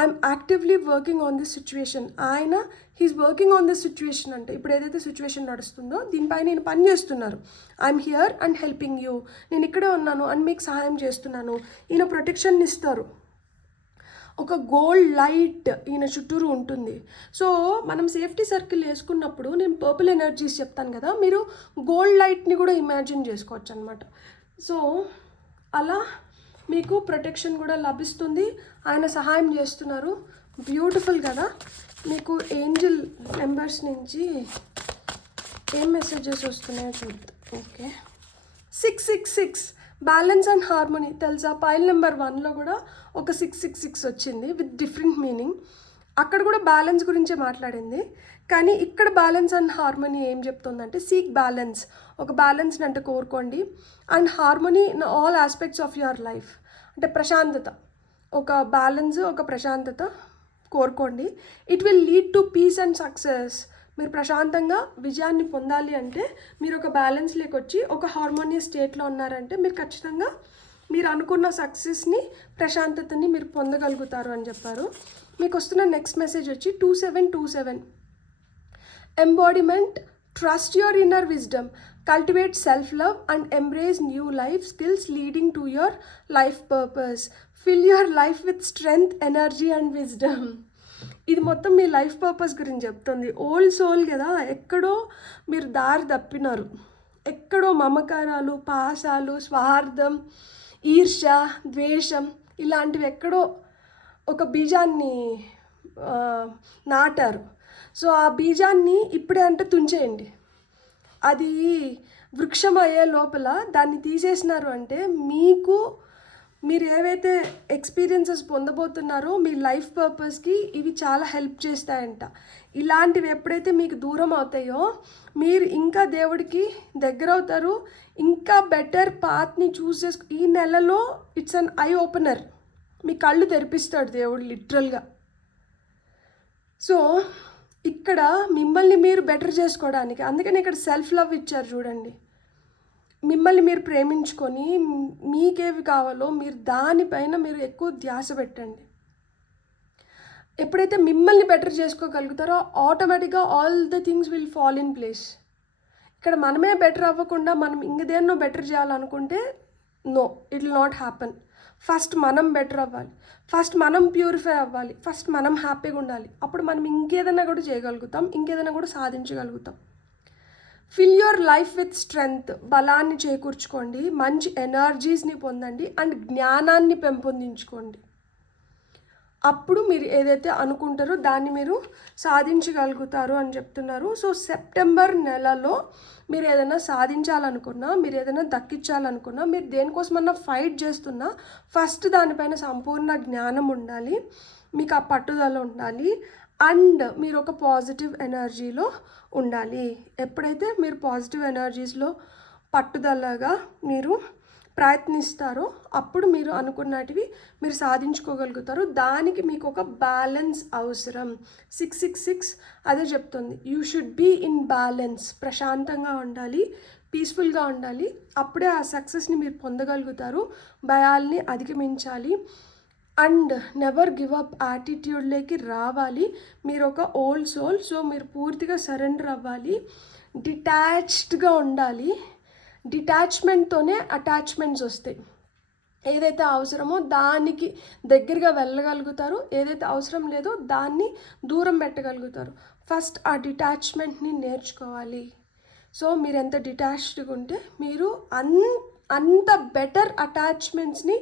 I'm actively working on this situation. ఆయన he's working on this situation అంటే ఇప్పుడు ఏదైతే సిచ్యువేషన్ నడుస్తుందో దీనిపైన నేను పని చేస్తున్నారు. I'm here and helping you. నేను ఇక్కడే ఉన్నాను అండ్ మీకు సహాయం చేస్తున్నాను. ఈయన ప్రొటెక్షన్ ఇస్తారు. ఒక గోల్డ్ లైట్ ఈయన చుట్టూరు ఉంటుంది. సో మనం సేఫ్టీ సర్కిల్ వేసుకున్నప్పుడు నేను పర్పుల్ ఎనర్జీస్ చెప్తాను కదా, మీరు గోల్డ్ లైట్ని కూడా ఇమాజిన్ చేసుకోవచ్చు అనమాట. సో అలా మీకు ప్రొటెక్షన్ కూడా లభిస్తుంది. ఆయన సహాయం చేస్తున్నారు. బ్యూటిఫుల్ కదా. మీకు ఏంజల్ నెంబర్స్ నుంచి ఏం మెసేజెస్ వస్తున్నాయో చూద్దాం. Okay, 666 balance and harmony. తెలుసా, పైల్ నెంబర్ 1లో కూడా ఒక 666 వచ్చింది విత్ డిఫరెంట్ మీనింగ్. అక్కడ కూడా బ్యాలెన్స్ గురించే మాట్లాడింది, కానీ ఇక్కడ బ్యాలెన్స్ అండ్ హార్మోనీ ఏం చెప్తుందంటే సీక్ బ్యాలెన్స్. ఒక బ్యాలెన్స్ని అంటే కోరుకోండి, and harmony in all aspects of your life. అంటే ప్రశాంతత, ఒక బ్యాలెన్స్, ఒక ప్రశాంతత కోరుకోండి. It will lead to peace and success. మీరు ప్రశాంతంగా విజయాన్ని పొందాలి అంటే మీరు ఒక బ్యాలెన్స్ లేకొచ్చి ఒక హార్మోనియస్ స్టేట్లో ఉన్నారంటే మీరు ఖచ్చితంగా మీరు అనుకున్న సక్సెస్ని ప్రశాంతతని మీరు పొందగలుగుతారు అని చెప్పారు. మీకు వస్తున్న నెక్స్ట్ మెసేజ్ వచ్చి 2727 embodiment. Trust your inner wisdom, cultivate self love and embrace new life skills leading to your life purpose. Fill your life with strength, energy and wisdom. ఇది మొత్తం మీ లైఫ్ పర్పస్ గురించి చెప్తుంది. ఓల్డ్ సోల్ కదా, ఎక్కడో మీరు దారి తప్పినారు, ఎక్కడో మమకారాలు, పాసాలు, స్వార్థం, ఈర్ష, ద్వేషం ఇలాంటివి ఎక్కడో ఒక బీజాన్ని నాటారు. సో ఆ బీజాన్ని ఇప్పుడే అంటే తుంచేయండి. అది వృక్షం అయ్యే లోపల దాన్ని తీసేసినారు అంటే మీరు ఏవైతే ఎక్స్పీరియన్సెస్ పొందబోతున్నారో మీ లైఫ్ పర్పస్కి ఇవి చాలా హెల్ప్ చేస్తాయంట. ఇలాంటివి ఎప్పుడైతే మీకు దూరం అవుతాయో మీరు ఇంకా దేవుడికి దగ్గర అవుతారు, ఇంకా బెటర్ పాత్ని చూస్ చేసుకు. ఈ నెలలో ఇట్స్ అన్ ఐ ఓపెనర్, మీ కళ్ళు తెరిపిస్తాడు దేవుడు లిటరల్గా. సో ఇక్కడ మిమ్మల్ని మీరు బెటర్ చేసుకోవడానికి, అందుకని ఇక్కడ సెల్ఫ్ లవ్ ఇచ్చారు చూడండి. మిమ్మల్ని మీరు ప్రేమించుకొని మీకేవి కావాలో మీరు దానిపైన మీరు ఎక్కువ ధ్యాస పెట్టండి. ఎప్పుడైతే మిమ్మల్ని బెటర్ చేసుకోగలుగుతారో ఆటోమేటిక్గా all the things will fall in place. ఇక్కడ మనమే బెటర్ అవ్వకుండా మనం ఇంకేదేన్నో బెటర్ చేయాలనుకుంటే no, it will not happen. First మనం బెటర్ అవ్వాలి, ఫస్ట్ మనం ప్యూరిఫై అవ్వాలి, ఫస్ట్ మనం హ్యాపీగా ఉండాలి. అప్పుడు మనం ఇంకేదైనా కూడా చేయగలుగుతాం, ఇంకేదైనా కూడా సాధించగలుగుతాం. Fill your life with strength, బలాన్ని చేకూర్చుకోండి, మంచి ఎనర్జీస్ని పొందండి అండ్ జ్ఞానాన్ని పెంపొందించుకోండి. అప్పుడు మీరు ఏదైతే అనుకుంటారో దాన్ని మీరు సాధించగలుగుతారు అని చెప్తున్నారు. సో సెప్టెంబర్ నెలలో మీరు ఏదైనా సాధించాలనుకున్నా, మీరు ఏదైనా దక్కించాలనుకున్నా, మీరు దేనికోసమన్నా ఫైట్ చేస్తున్నా ఫస్ట్ దానిపైన సంపూర్ణ జ్ఞానం ఉండాలి, మీకు ఆ పట్టుదల ఉండాలి అండ్ మీరు ఒక పాజిటివ్ ఎనర్జీలో ఉండాలి. ఎప్పుడైతే మీరు పాజిటివ్ ఎనర్జీస్లో పట్టుదలగా మీరు ప్రయత్నిస్తారో అప్పుడు మీరు అనుకున్నటివి మీరు సాధించుకోగలుగుతారు. దానికి మీకు ఒక బ్యాలెన్స్ అవసరం. 666 అదే చెప్తుంది, you should be in balance. ప్రశాంతంగా ఉండాలి, పీస్ఫుల్గా ఉండాలి, అప్పుడే ఆ సక్సెస్ని మీరు పొందగలుగుతారు. భయాల్ని అధిగమించాలి అండ్ నెవర్ గివ్ అప్ యాటిట్యూడ్లోకి రావాలి. మీరు ఒక ఓల్డ్ సోల్, సో మీరు పూర్తిగా సరెండర్ అవ్వాలి, డిటాచ్డ్గా ఉండాలి. డిటాచ్మెంట్తోనే అటాచ్మెంట్స్ వస్తాయి. ఏదైతే అవసరమో దానికి దగ్గరగా వెళ్ళగలుగుతారు, ఏదైతే అవసరం లేదో దాన్ని దూరం పెట్టగలుగుతారు. ఫస్ట్ ఆ డిటాచ్మెంట్ని నేర్చుకోవాలి. సో మీరు ఎంత డిటాచ్డ్గా ఉంటే మీరు అంత బెటర్ అటాచ్మెంట్స్ని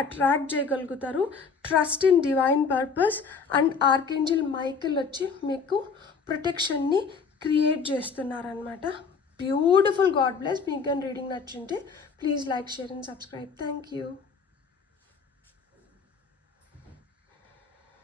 అట్రాక్ట్ చేయగలుగుతారు. Trust in divine purpose and archangel Michael వచ్చి మీకు ప్రొటెక్షన్ని క్రియేట్ చేస్తున్నారనమాట. బ్యూటిఫుల్. God bless. మీకు కానీ రీడింగ్ నచ్చింటే please like, share and subscribe. Thank you.